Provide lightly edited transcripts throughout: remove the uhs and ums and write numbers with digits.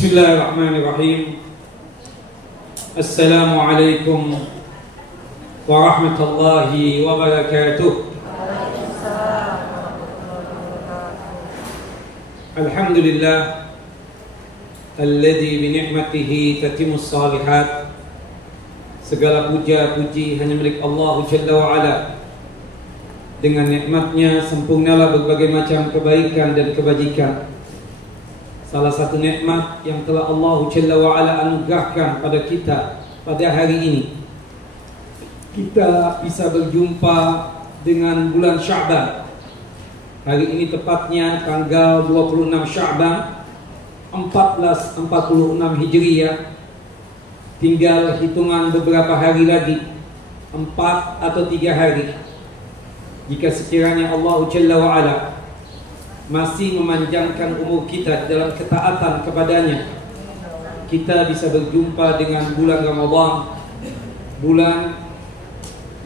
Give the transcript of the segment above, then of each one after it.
Bismillahirrahmanirrahim. Assalamualaikum warahmatullahi wabarakatuh. Alhamdulillah alladzi bi ni'matihi tatimmus shalihat. Segala puja puji hanya milik Allah Jalla wa Ala. Dengan nikmatnya sempurnalah berbagai macam kebaikan dan kebajikan. Salah satu nikmat yang telah Allah Jalla wa Ala anugerahkan pada kita pada hari ini, kita bisa berjumpa dengan bulan Sya'ban. Hari ini tepatnya tanggal 26 Sya'ban 1446 Hijriah. Tinggal hitungan beberapa hari lagi, 4 atau 3 hari. Jika sekiranya Allah Jalla wa Ala masih memanjangkan umur kita dalam ketaatan kepadanya, kita bisa berjumpa dengan bulan Ramadan, bulan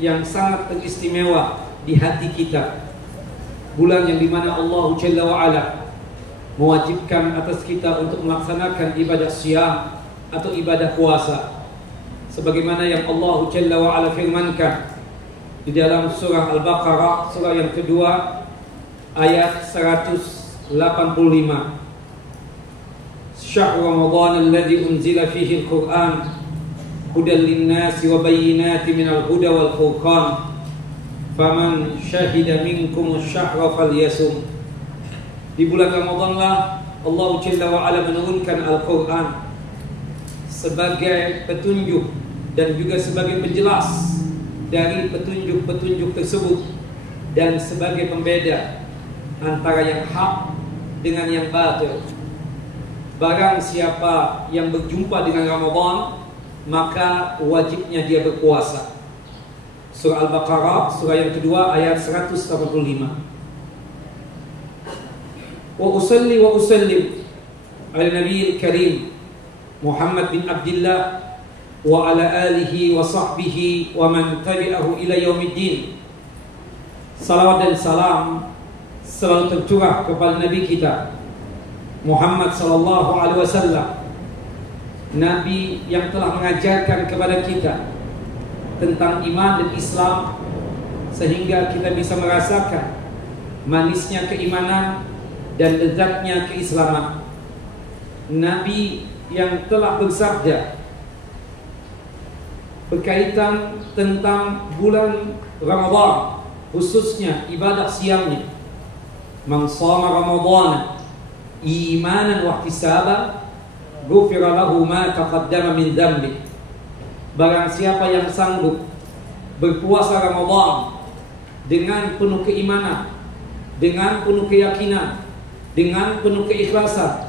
yang sangat teristimewa di hati kita, bulan yang dimana Allah Jalla wa Ala mewajibkan atas kita untuk melaksanakan ibadah siyam atau ibadah puasa, sebagaimana yang Allah Jalla wa Ala firmankan di dalam surah Al-Baqarah, surah yang kedua, ayat 185. Syahr Ramadan alladzi unzila fihi al-Qur'an hudan lin-nasi wa bayyinatin minal huda wal furqan faman syahida minkum asy-syahra falyasum. Di bulan Ramadanlah Allah Jalla wa Ala menurunkan Al-Qur'an sebagai petunjuk dan juga sebagai penjelas dari petunjuk-petunjuk tersebut dan sebagai pembeda antara yang hak dengan yang batil. Barang siapa yang berjumpa dengan Ramadan, maka wajibnya dia berpuasa. Surah Al-Baqarah, surah yang kedua, ayat 185. Wa usalli wa usallim ala nabiyil karim Muhammad bin Abdullah wa ala alihi wa sahbihi wa man tabi'ahu ila yaumiddin. Salawat dan salam selalu tercurah kepada Nabi kita Muhammad sallallahu alaihi wasallam, Nabi yang telah mengajarkan kepada kita tentang iman dan Islam, sehingga kita bisa merasakan manisnya keimanan dan lezatnya keislaman. Nabi yang telah bersabda berkaitan tentang bulan Ramadan, khususnya ibadah siamnya, man shama Ramadhana imanan wa ihtisaban ghufira lahu ma taqaddama min dhanbi. Barang siapa yang sanggup berpuasa Ramadan dengan penuh keimanan, dengan penuh keyakinan, dengan penuh keikhlasan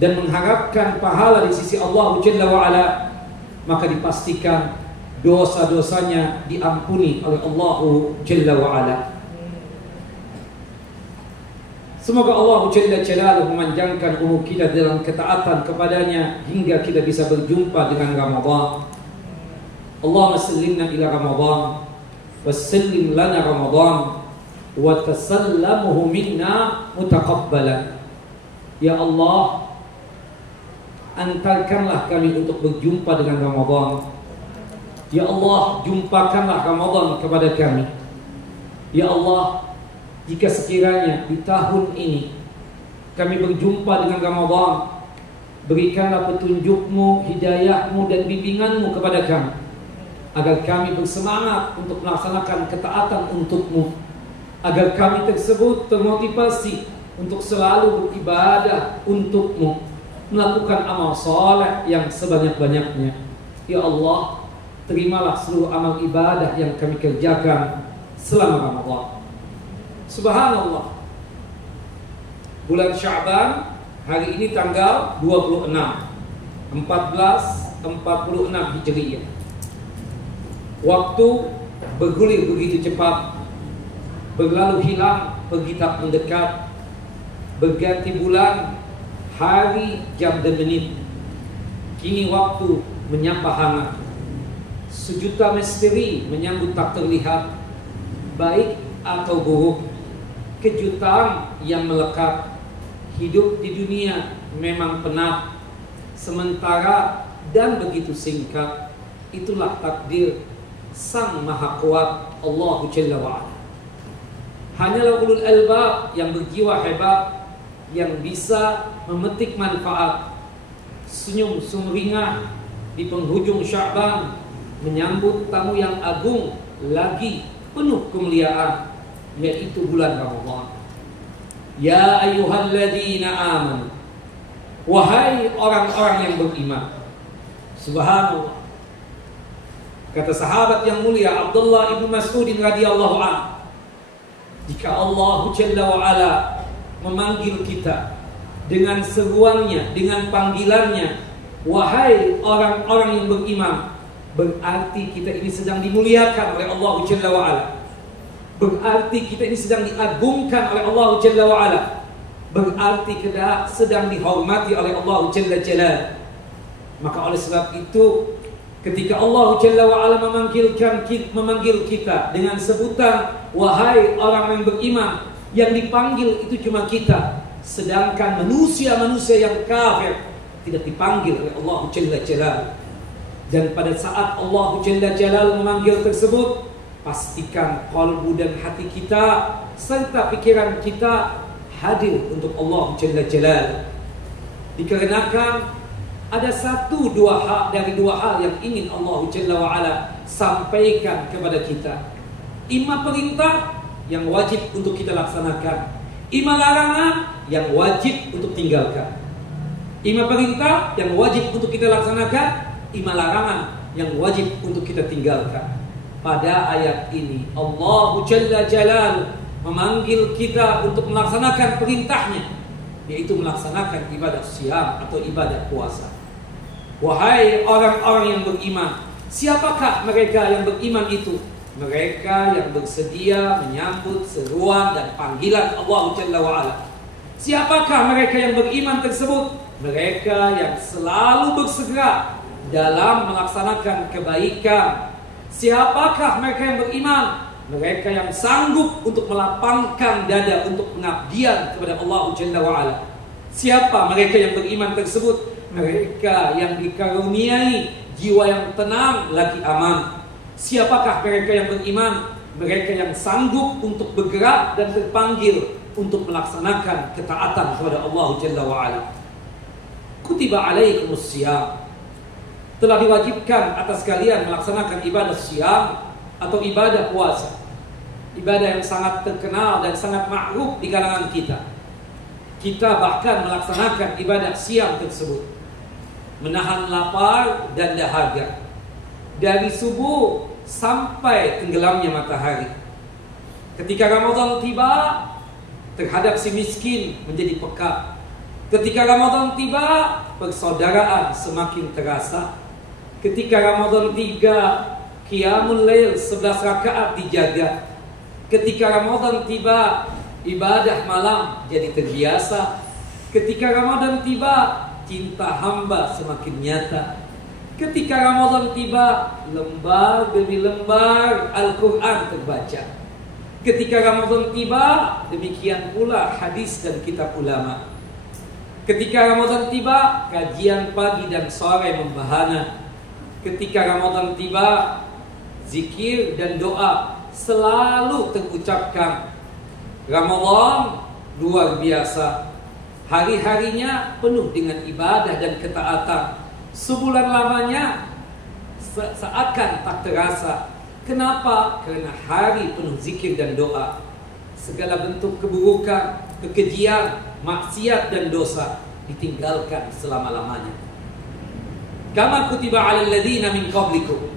dan mengharapkan pahala di sisi Allah Jalla wa Ala, maka dipastikan dosa-dosanya diampuni oleh Allah Jalla wa Ala. Semoga Allah Jalla Jalaluhu memanjangkan umur kita dalam ketaatan kepadanya hingga kita bisa berjumpa dengan Ramadan. Allahumma sallimna ila Ramadan wa sallim lana Ramadan wa tasallamuhu minna mutaqabbalan. Ya Allah, antarkanlah kami untuk berjumpa dengan Ramadan. Ya Allah, jumpakanlah Ramadan kepada kami. Ya Allah, jika sekiranya di tahun ini kami berjumpa dengan Ramadan, berikanlah petunjuk-Mu, hidayah-Mu dan bimbingan-Mu kepada kami, agar kami bersemangat untuk melaksanakan ketaatan untuk-Mu, agar kami tersebut termotivasi untuk selalu beribadah untuk-Mu, melakukan amal saleh yang sebanyak-banyaknya. Ya Allah, terimalah seluruh amal ibadah yang kami kerjakan selama Ramadan. Subhanallah, bulan Sya'ban hari ini tanggal 26 1446 Hijriah. Waktu bergulir begitu cepat, berlalu hilang, pergi tak mendekat, berganti bulan, hari, jam dan menit. Kini waktu menyapa hangat, sejuta misteri menyambut tak terlihat, baik atau buruk, kejutan yang melekat. Hidup di dunia memang penat, sementara dan begitu singkat. Itulah takdir Sang Maha Kuat Allah Jalla wa'ala. Hanyalah ulul albab yang berjiwa hebat yang bisa memetik manfaat, senyum sumringah di penghujung Sya'ban menyambut tamu yang agung lagi penuh kemuliaan, yaitu bulan Ramadan. Ya ayyuhalladzina amanu, wahai orang-orang yang beriman. Subhanallah. Kata sahabat yang mulia Abdullah ibnu Mas'ud radhiyallahu anhu, jika Allah Jalla wa Ala memanggil kita dengan seruannya, dengan panggilannya, wahai orang-orang yang beriman, berarti kita ini sedang dimuliakan oleh Allah Jalla wa Ala. Berarti kita ini sedang diagungkan oleh Allah Jalla wa Ala. Berarti kita sedang dihormati oleh Allah Jalla Jalal. Maka oleh sebab itu, ketika Allah Jalla wa Ala memanggil kita dengan sebutan wahai orang yang beriman, yang dipanggil itu cuma kita, sedangkan manusia-manusia yang kafir tidak dipanggil oleh Allah Jalla Jalal. Dan pada saat Allah Jalla Jalal memanggil tersebut, pastikan kalbu dan hati kita serta pikiran kita hadir untuk Allah Jalla Jalal. Dikarenakan ada dua hal yang ingin Allah Jalla wa'ala sampaikan kepada kita. Ima perintah yang wajib untuk kita laksanakan, ima larangan yang wajib untuk tinggalkan. Ima perintah yang wajib untuk kita laksanakan, ima larangan yang wajib untuk kita tinggalkan. Pada ayat ini Allah Jalla Jalal memanggil kita untuk melaksanakan perintahnya, yaitu melaksanakan ibadah siyam atau ibadah puasa. Wahai orang-orang yang beriman, siapakah mereka yang beriman itu? Mereka yang bersedia menyambut seruan dan panggilan Allah Jalla wa'ala. Siapakah mereka yang beriman tersebut? Mereka yang selalu bersegera dalam melaksanakan kebaikan. Siapakah mereka yang beriman? Mereka yang sanggup untuk melapangkan dada untuk pengabdian kepada Allah Jalla wa'ala. Siapa mereka yang beriman tersebut? Mereka yang dikaruniai jiwa yang tenang lagi aman. Siapakah mereka yang beriman? Mereka yang sanggup untuk bergerak dan terpanggil untuk melaksanakan ketaatan kepada Allah Jalla wa'ala. Kutiba alaikumus siyam, telah diwajibkan atas kalian melaksanakan ibadah siyam atau ibadah puasa. Ibadah yang sangat terkenal dan sangat ma'ruf di kalangan kita. Kita bahkan melaksanakan ibadah siyam tersebut, menahan lapar dan dahaga dari subuh sampai tenggelamnya matahari. Ketika Ramadan tiba, terhadap si miskin menjadi peka. Ketika Ramadan tiba, persaudaraan semakin terasa. Ketika Ramadan tiba, Qiyamul Lail 11 rakaat dijaga. Ketika Ramadan tiba, ibadah malam jadi terbiasa. Ketika Ramadan tiba, cinta hamba semakin nyata. Ketika Ramadan tiba, lembar demi lembar Al-Quran terbaca. Ketika Ramadan tiba, demikian pula hadis dan kitab ulama. Ketika Ramadan tiba, kajian pagi dan sore membahana. Ketika Ramadan tiba, zikir dan doa selalu terucapkan. Ramadan luar biasa. Hari-harinya penuh dengan ibadah dan ketaatan. Sebulan lamanya seakan tak terasa. Kenapa? Karena hari penuh zikir dan doa. Segala bentuk keburukan, kekejian, maksiat dan dosa ditinggalkan selama-lamanya. Kama kutiba 'alal ladzina min qablikum.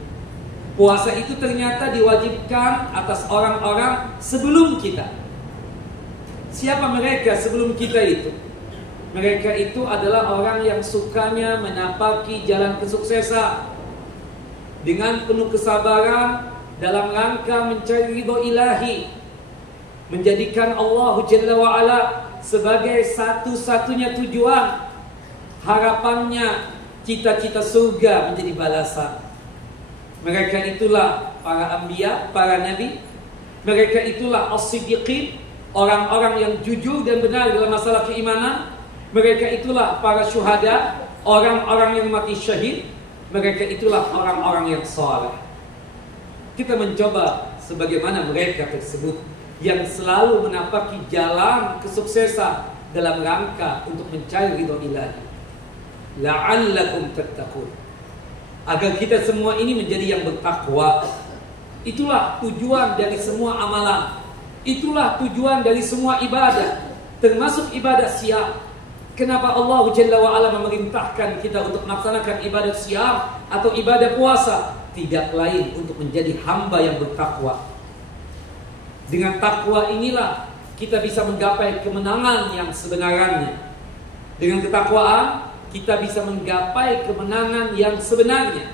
Puasa itu ternyata diwajibkan atas orang-orang sebelum kita. Siapa mereka sebelum kita itu? Mereka itu adalah orang yang sukanya menapaki jalan kesuksesan dengan penuh kesabaran dalam rangka mencari ridho ilahi, menjadikan Allah Jalla wa'ala sebagai satu-satunya tujuan. Harapannya cita-cita surga menjadi balasan. Mereka itulah para anbiya, para nabi. Mereka itulah as-siddiqin, orang-orang yang jujur dan benar dalam masalah keimanan. Mereka itulah para syuhada, Orang-orang yang mati syahid, mereka itulah orang-orang yang saleh. Kita mencoba sebagaimana mereka tersebut yang selalu menapaki jalan kesuksesan dalam rangka untuk mencari ridho ilahi. La'allakum tattaqun. Agar kita semua ini menjadi yang bertakwa. Itulah tujuan dari semua amalan. Itulah tujuan dari semua ibadah, termasuk ibadah siam. Kenapa Allah Jalla wa'ala memerintahkan kita untuk melaksanakan ibadah siam atau ibadah puasa? Tidak lain untuk menjadi hamba yang bertakwa. Dengan takwa inilah kita bisa menggapai kemenangan yang sebenarnya. Dengan ketakwaan kita bisa menggapai kemenangan yang sebenarnya.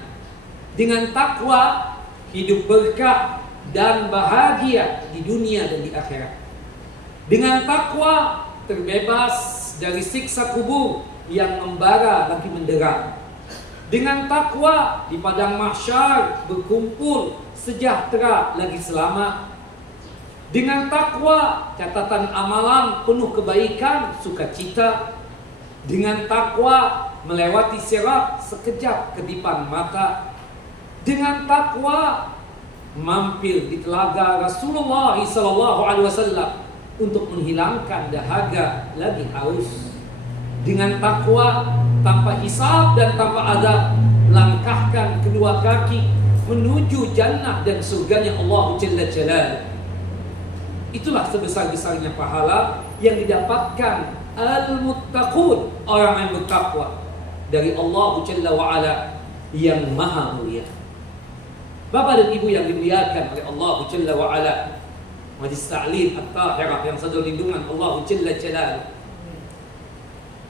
Dengan takwa hidup berkah dan bahagia di dunia dan di akhirat. Dengan takwa terbebas dari siksa kubur yang membara lagi menderang. Dengan takwa di padang mahsyar berkumpul sejahtera lagi selamat. Dengan takwa catatan amalan penuh kebaikan, sukacita. Dengan takwa melewati sirat sekejap kedipan mata. Dengan takwa mampir di telaga Rasulullah SAW untuk menghilangkan dahaga lagi haus. Dengan takwa tanpa hisab dan tanpa adab, langkahkan kedua kaki menuju jannah dan surganya Allah Jalla Jalaluhu. Itulah sebesar-besarnya pahala yang didapatkan al-muttaqun, orang yang bertakwa dari Allah Jalla wa'ala yang maha mulia. Bapak dan Ibu yang dimuliakan oleh Allah Jalla wa'ala, Majlis Ta'lim At-Tahirah yang sedang lindungan Allah Jalla Jalaluhu.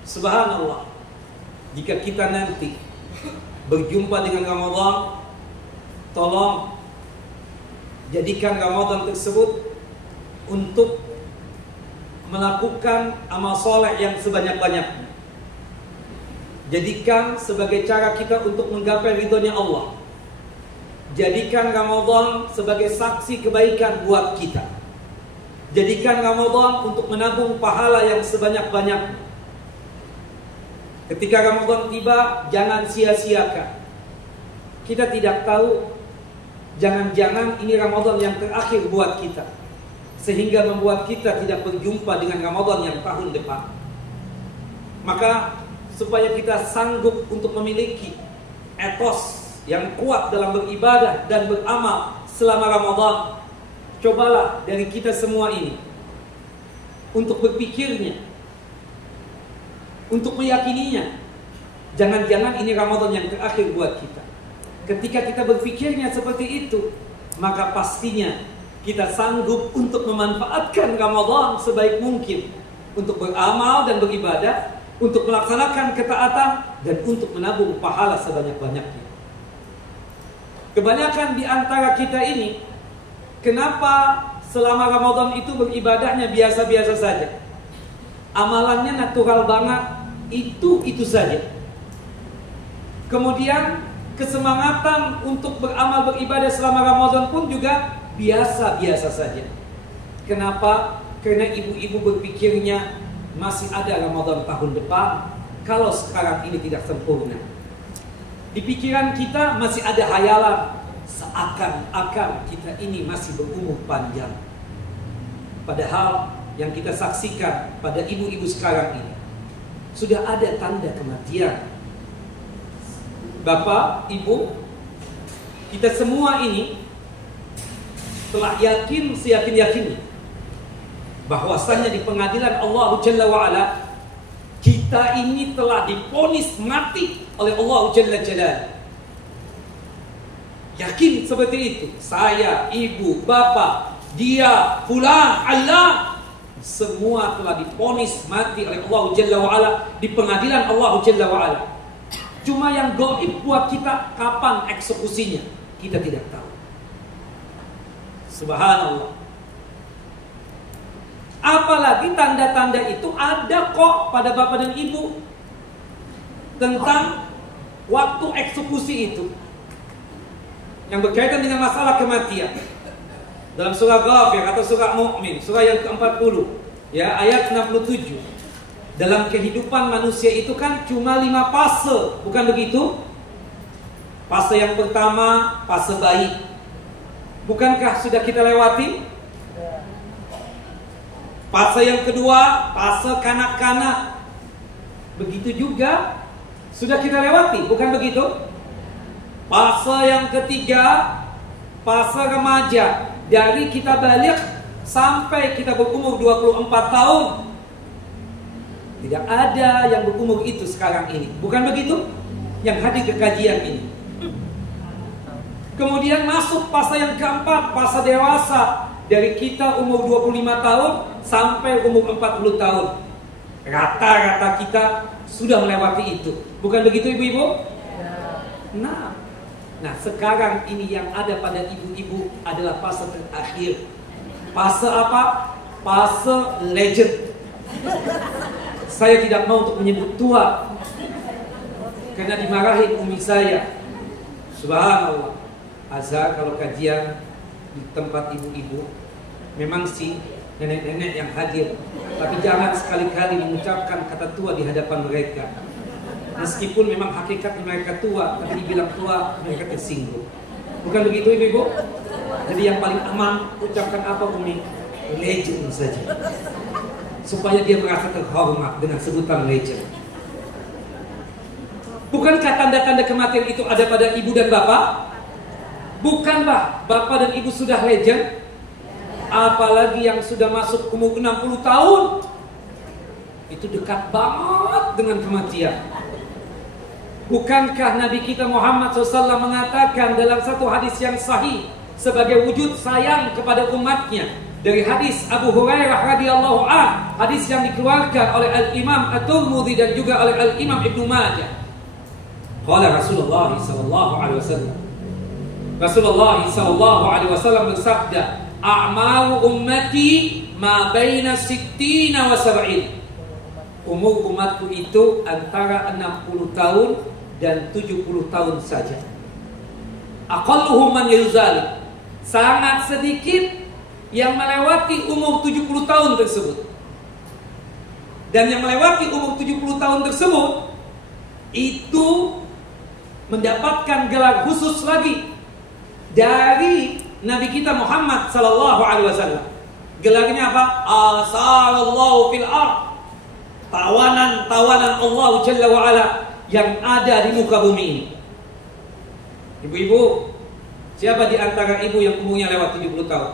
Subhanallah, jika kita nanti berjumpa dengan Ramadan, tolong jadikan Ramadan tersebut untuk melakukan amal soleh yang sebanyak-banyaknya. Jadikan sebagai cara kita untuk menggapai ridhonya Allah. Jadikan Ramadan sebagai saksi kebaikan buat kita. Jadikan Ramadan untuk menabung pahala yang sebanyak-banyaknya. Ketika Ramadan tiba, jangan sia-siakan. Kita tidak tahu, jangan-jangan ini Ramadan yang terakhir buat kita, sehingga membuat kita tidak berjumpa dengan Ramadan yang tahun depan. Maka supaya kita sanggup untuk memiliki etos yang kuat dalam beribadah dan beramal selama Ramadan, cobalah dari kita semua ini untuk berpikirnya, untuk meyakininya. Jangan-jangan ini Ramadan yang terakhir buat kita. Ketika kita berpikirnya seperti itu, maka pastinya kita sanggup untuk memanfaatkan Ramadan sebaik mungkin untuk beramal dan beribadah, untuk melaksanakan ketaatan, dan untuk menabung pahala sebanyak-banyaknya. Kebanyakan di antara kita ini, kenapa selama Ramadan itu beribadahnya biasa-biasa saja? Amalannya natural banget, itu saja. Kemudian kesemangatan untuk beramal beribadah selama Ramadan pun juga biasa-biasa saja. Kenapa? Karena ibu-ibu berpikirnya masih ada Ramadan tahun depan, kalau sekarang ini tidak sempurna. Di pikiran kita masih ada hayalan, seakan-akan kita ini masih berumur panjang. Padahal yang kita saksikan pada ibu-ibu sekarang ini, sudah ada tanda kematian. Bapak, Ibu, kita semua ini telah yakin, seyakin-yakinnya bahwasanya di pengadilan Allah Jalla wa'ala, kita ini telah divonis mati oleh Allah Jalla Jalaluhu. Yakin seperti itu. Saya, ibu, bapak, dia, fulan, Allah, semua telah divonis mati oleh Allah Jalla wa'ala di pengadilan Allah Jalla wa'ala. Cuma yang gaib buat kita, kapan eksekusinya, kita tidak tahu. Subhanallah. Apalagi tanda-tanda itu ada kok pada bapak dan ibu tentang waktu eksekusi itu, yang berkaitan dengan masalah kematian. Dalam surah Ghafir atau surah Mu'min, surah yang ke-40, ya, ayat 67. Dalam kehidupan manusia itu kan cuma 5 fase, bukan begitu? Fase yang pertama, fase bayi. Bukankah sudah kita lewati? Fase yang kedua, fase kanak-kanak. Begitu juga sudah kita lewati, bukan begitu? Fase yang ketiga, fase remaja. Dari kita balik sampai kita berumur 24 tahun. Tidak ada yang berumur itu sekarang ini, bukan begitu? Yang hadir ke kajian ini. Kemudian masuk fase yang keempat, fase dewasa. Dari kita umur 25 tahun sampai umur 40 tahun. Rata-rata kita sudah melewati itu. Bukan begitu ibu-ibu? Nah, sekarang ini yang ada pada ibu-ibu adalah fase terakhir. Fase apa? Fase legend. Saya tidak mau untuk menyebut tua, karena dimarahin umi saya. Subhanallah. Azhar kalau kajian di tempat ibu-ibu, memang sih nenek-nenek yang hadir, tapi jangan sekali-kali mengucapkan kata tua di hadapan mereka. Meskipun memang hakikatnya mereka tua, tapi dibilang tua mereka tersinggung. Bukan begitu ibu-ibu? Jadi yang paling aman ucapkan apa umi? Legend saja, supaya dia merasa terhormat dengan sebutan legend. Bukankah tanda-tanda kematian itu ada pada ibu dan bapak? Bukan bapak dan ibu sudah legend? Apalagi yang sudah masuk umur 60 tahun, itu dekat banget dengan kematian. Bukankah Nabi kita Muhammad SAW mengatakan dalam satu hadis yang sahih sebagai wujud sayang kepada umatnya, dari hadis Abu Hurairah radhiyallahu an, hadis yang dikeluarkan oleh Al-Imam At-Tirmidzi dan juga oleh Al-Imam Ibnu Majah. Qala Rasulullah sallallahu alaihi wasallam, Rasulullah sallallahu alaihi wasallam bersabda, "A'malu ummati ma baina 60 wa 70." Umur umatku itu antara 60 tahun dan 70 tahun saja. Aqalluhum man yuzalik. Sangat sedikit yang melewati umur 70 tahun tersebut. Dan yang melewati umur 70 tahun tersebut itu mendapatkan gelar khusus lagi dari Nabi kita Muhammad sallallahu alaihi wasallam. Gelarnya apa? Asarallahu fil ard. Tawanan Allah Jalla wa Ala yang ada di muka bumi ini. Ibu-ibu, siapa di antara ibu yang umurnya lewat 70 tahun?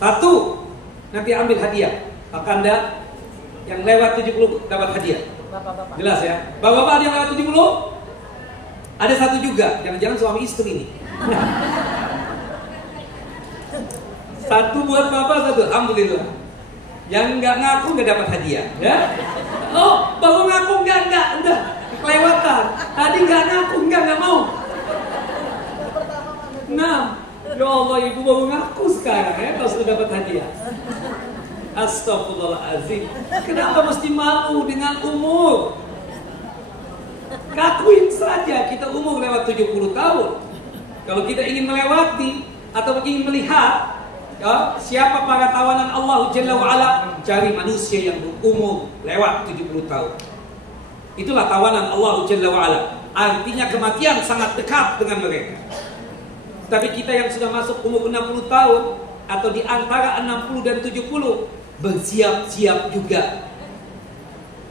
Satu, nanti ambil hadiah. Pak Kanda yang lewat 70 dapat hadiah. Bapak-bapak. Jelas ya? Bapak-bapak yang lewat 70? Ada satu juga, jangan-jangan suami istri nih. Satu buat bapak, satu. Alhamdulillah. Yang nggak ngaku nggak dapat hadiah, ya? Oh, baru ngaku nggak, udah kelewatan. Tadi nggak ngaku nggak mau. Nah, ya Allah, ibu baru ngaku sekarang ya, kalau sudah dapat hadiah. Astagfirullahaladzim. Kenapa mesti malu dengan umur? Ngakuin saja kita umur lewat 70 tahun. Kalau kita ingin melewati atau ingin melihat ya, siapa para tawanan Allah Jalla wa'ala, cari manusia yang berumur lewat 70 tahun. Itulah tawanan Allah Jalla wa'ala. Artinya kematian sangat dekat dengan mereka. Tapi kita yang sudah masuk umur 60 tahun atau di antara 60 dan 70, bersiap-siap juga.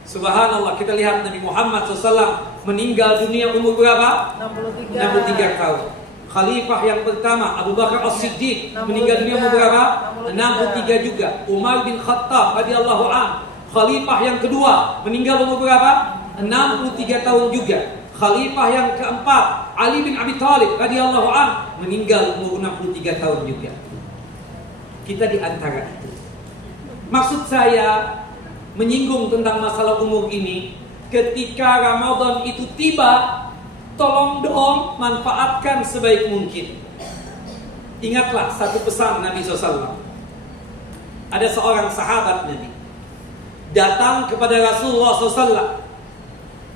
Subhanallah, kita lihat Nabi Muhammad SAW meninggal dunia umur berapa? 63 tahun. Khalifah yang pertama Abu Bakar As-Siddiq meninggal dunia umur berapa? 63 juga. Umar bin Khattab radhiyallahu an, Khalifah yang kedua meninggal umur berapa? 63 tahun juga. Khalifah yang keempat Ali bin Abi Thalib radhiyallahu an meninggal umur 63 tahun juga. Kita di antara itu. Maksud saya menyinggung tentang masalah umur ini, ketika Ramadan itu tiba, tolong dong manfaatkan sebaik mungkin. Ingatlah satu pesan Nabi SAW. Ada seorang sahabat Nabi datang kepada Rasulullah SAW,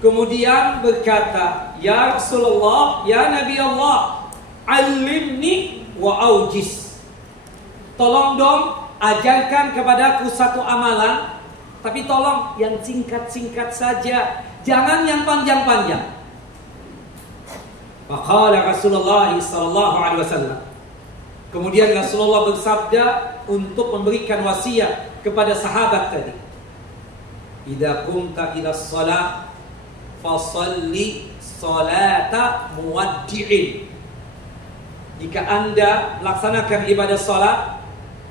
kemudian berkata, "Ya Rasulullah, ya Nabi Allah, alimni wa aujiz." Tolong dong ajarkan kepadaku satu amalan Tapi tolong yang singkat-singkat saja, jangan yang panjang-panjang. Maqala Rasulullah sallallahu alaihi wasallam. Kemudian Rasulullah bersabda untuk memberikan wasiat kepada sahabat tadi. Idza qumta ila shalah fasalli salata muwaddi'in. Jika Anda laksanakan ibadah salat,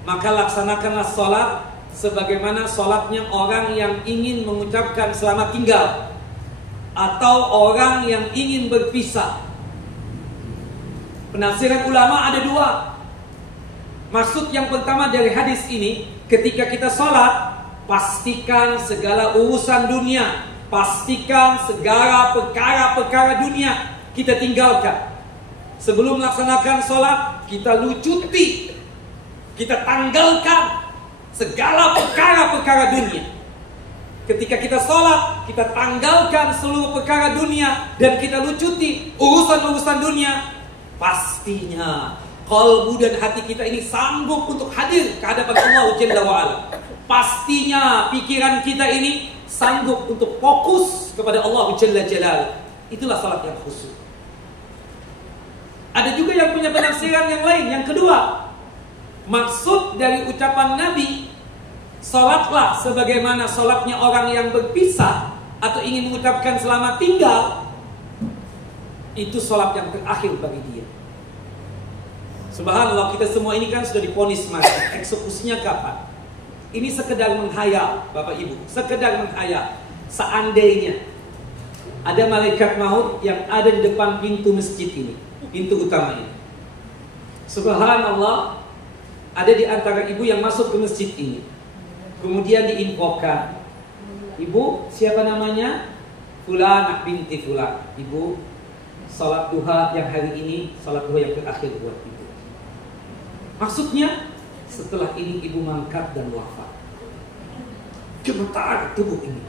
maka laksanakanlah salat sebagaimana salatnya orang yang ingin mengucapkan selamat tinggal atau orang yang ingin berpisah. Penafsiran ulama ada dua. Maksud yang pertama dari hadis ini, ketika kita salat, pastikan segala urusan dunia, pastikan segala perkara-perkara dunia kita tinggalkan. Sebelum melaksanakan sholat, kita lucuti, kita tanggalkan segala perkara-perkara dunia. Ketika kita sholat, kita tanggalkan seluruh perkara dunia dan kita lucuti urusan-urusan dunia. Pastinya qalbu dan hati kita ini sanggup untuk hadir ke hadapan Allah Jalla wa'ala. Pastinya pikiran kita ini sanggup untuk fokus kepada Allah Jalla Jalaluhu. Itulah salat yang khusyuk. Ada juga yang punya penafsiran yang lain. Yang kedua, maksud dari ucapan Nabi, salatlah sebagaimana salatnya orang yang berpisah atau ingin mengucapkan selamat tinggal, itu salat yang terakhir bagi dia. Subhanallah, kita semua ini kan sudah divonis mati. Eksekusinya kapan? Ini sekedar menghayal, Bapak Ibu, sekedar menghayal. Seandainya ada malaikat maut yang ada di depan pintu masjid ini, pintu utama ini. Subhanallah, ada di antara ibu yang masuk ke masjid ini. Kemudian diinfokan, ibu siapa namanya? Fulanah binti Fulan. Ibu salat duha yang hari ini, salat duha yang terakhir buat ibu. Maksudnya setelah ini ibu mangkat dan wafat. Gemetar tubuh ini.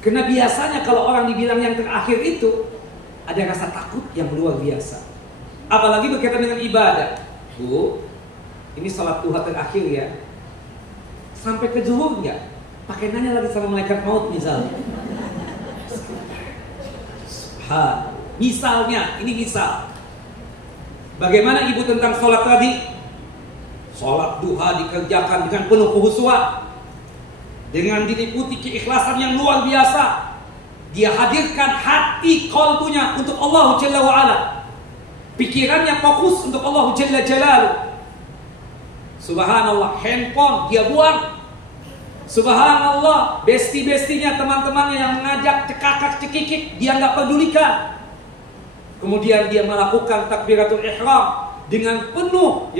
Karena biasanya kalau orang dibilang yang terakhir itu, ada rasa takut yang luar biasa. Apalagi berkaitan dengan ibadah. Bu, ini salat duha terakhir ya. Sampai ke zuhur enggak? Pakai nanya lagi sama malaikat maut misalnya. Misalnya, ini misal. Bagaimana ibu tentang salat tadi? Salat duha dikerjakan dengan penuh khusyuan, dengan diliputi keikhlasan yang luar biasa. Dia hadirkan hati qalbunya untuk Allah Jalla wa'ala. Pikirannya fokus untuk Allah Jalla Jalaluhu. Subhanallah, handphone dia buang. Subhanallah, besti-bestinya, teman-temannya yang mengajak cekakak cekikik, dia nggak pedulikan. Kemudian dia melakukan takbiratul ihram dengan penuh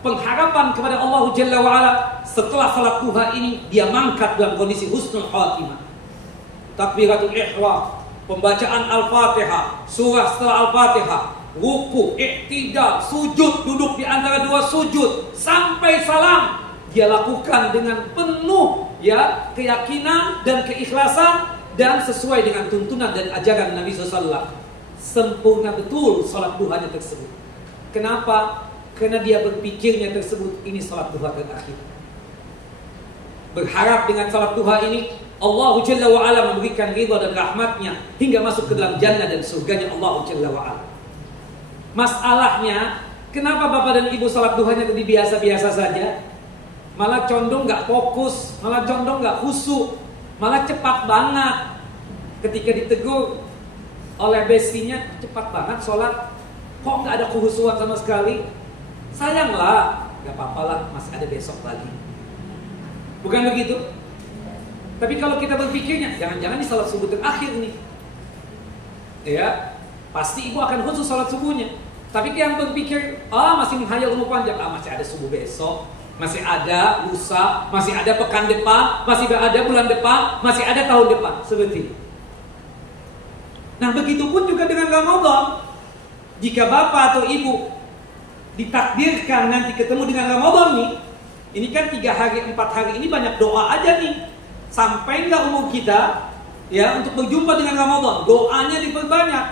pengharapan kepada Allah Jalla wa'ala. Setelah salat duha ini dia mangkat dalam kondisi husnul khatimah. Takbiratul ihram, pembacaan Al-Fatihah, surah setelah Al-Fatihah, ruku, iktidal, sujud, duduk di antara dua sujud sampai salam, dia lakukan dengan penuh keyakinan dan keikhlasan dan sesuai dengan tuntunan dan ajaran Nabi SAW. Sempurna betul salat duhanya tersebut. Kenapa? Karena dia berpikirnya tersebut ini salat duha terakhir. Berharap dengan salat duha ini Allah Jalla wa'ala memberikan ridha dan rahmatnya hingga masuk ke dalam jannah dan surganya Allah Jalla wa'ala. Masalahnya, kenapa bapak dan ibu salat duhanya lebih biasa-biasa saja? Malah condong gak fokus, malah condong gak khusyuk, malah cepat banget. Ketika ditegur oleh bestinya, cepat banget sholat, kok gak ada kekhusyuan sama sekali? Sayanglah, gak apa-apa lah, masih ada besok lagi. Bukan begitu? Tapi kalau kita berpikirnya, jangan-jangan di salat subuh terakhir nih, ya, pasti ibu akan khusus salat subuhnya. Tapi yang berpikir, masih menghayal umur panjang, masih ada subuh besok, masih ada lusa, masih ada pekan depan, masih ada bulan depan, masih ada tahun depan, seperti itu. Nah, begitupun juga dengan Ramadan. Jika bapak atau ibu ditakdirkan nanti ketemu dengan Ramadan nih, ini kan 3 hari 4 hari ini banyak doa aja nih. Sampai enggak umur kita untuk berjumpa dengan Ramadan, doanya diperbanyak.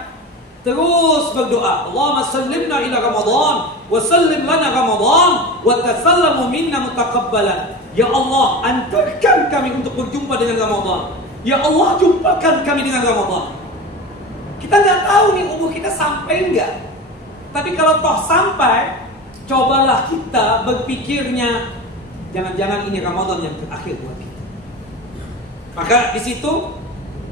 Terus berdoa, Allahumma sallimna ila Ramadan wa sallim lana Ramadan wa tasallamu minna mutaqabbalan. Ya Allah, antarkan kami untuk berjumpa dengan Ramadan. Ya Allah, jumpakan kami dengan Ramadan. Kita nggak tahu nih umur kita sampai nggak. Tapi kalau toh sampai, cobalah kita berpikirnya, jangan-jangan ini Ramadan yang terakhir buat kita. Maka di situ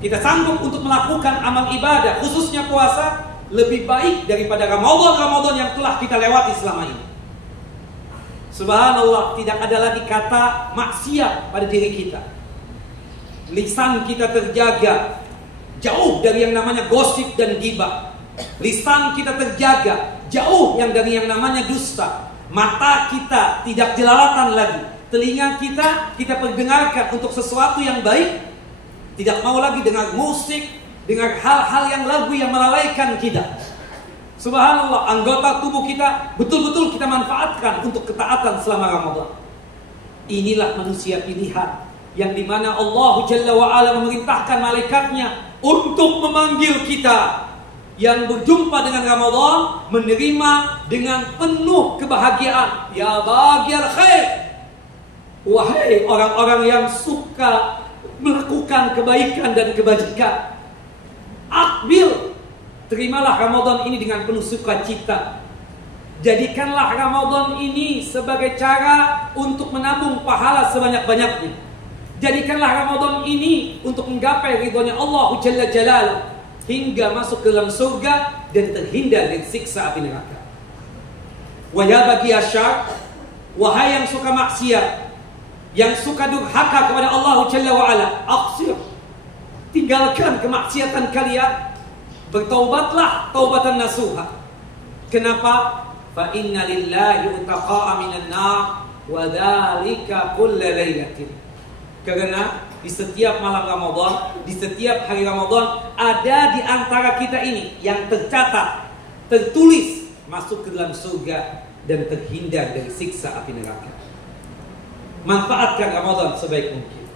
kita sanggup untuk melakukan amal ibadah, khususnya puasa, lebih baik daripada Ramadan yang telah kita lewati selama ini. Subhanallah, tidak ada lagi kata maksiat pada diri kita. Lisan kita terjaga, jauh dari yang namanya gosip dan ghibah. Lisan kita terjaga, jauh dari yang namanya dusta. Mata kita tidak jelalatan lagi. Telinga kita perdengarkan untuk sesuatu yang baik. Tidak mau lagi dengar musik, dengar hal-hal yang lagu yang melalaikan kita. Subhanallah, anggota tubuh kita betul-betul kita manfaatkan untuk ketaatan selama Ramadan. Inilah manusia pilihan, yang dimana Allah Jalla wa'ala memerintahkan malaikatnya untuk memanggil kita yang berjumpa dengan Ramadan, menerima dengan penuh kebahagiaan. Ya baghiyal khair, wahai orang-orang yang suka melakukan kebaikan dan kebajikan, akbil, terimalah Ramadan ini dengan penuh sukacita. Jadikanlah Ramadan ini sebagai cara untuk menabung pahala sebanyak-banyaknya. Jadikanlah Ramadan ini untuk menggapai ridhonya Allah Jalla Jalaluhu, hingga masuk ke dalam surga dan terhindar dari siksa api neraka. Wa ya baghiyasyar, wahai yang suka maksiat, yang suka durhaka kepada Allah Jalla wa'ala, aqsir, tinggalkan kemaksiatan kalian, bertaubatlah taubatan nasuha. Kenapa? Fa inna lillahi utaqa'a minan nar wa dzalika kulla lailatin. Karena di setiap malam Ramadan, di setiap hari Ramadan, ada di antara kita ini yang tercatat, tertulis masuk ke dalam surga dan terhindar dari siksa api neraka. Manfaatkan Ramadan sebaik mungkin.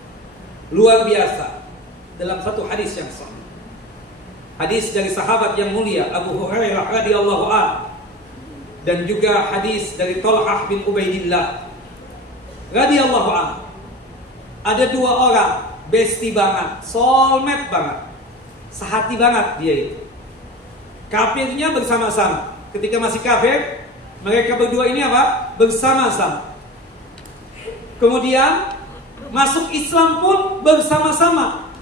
Luar biasa. Dalam satu hadis yang sahih, hadis dari sahabat yang mulia Abu Hurairah radhiyallahu anhu, dan juga hadis dari Talhah bin Ubaidillah radhiyallahu anhu. Ada dua orang bestie banget, soulmate banget, sehati banget dia itu. Kafirnya bersama-sama. Ketika masih kafir, mereka berdua ini apa? Bersama-sama. Kemudian masuk Islam pun bersama-sama.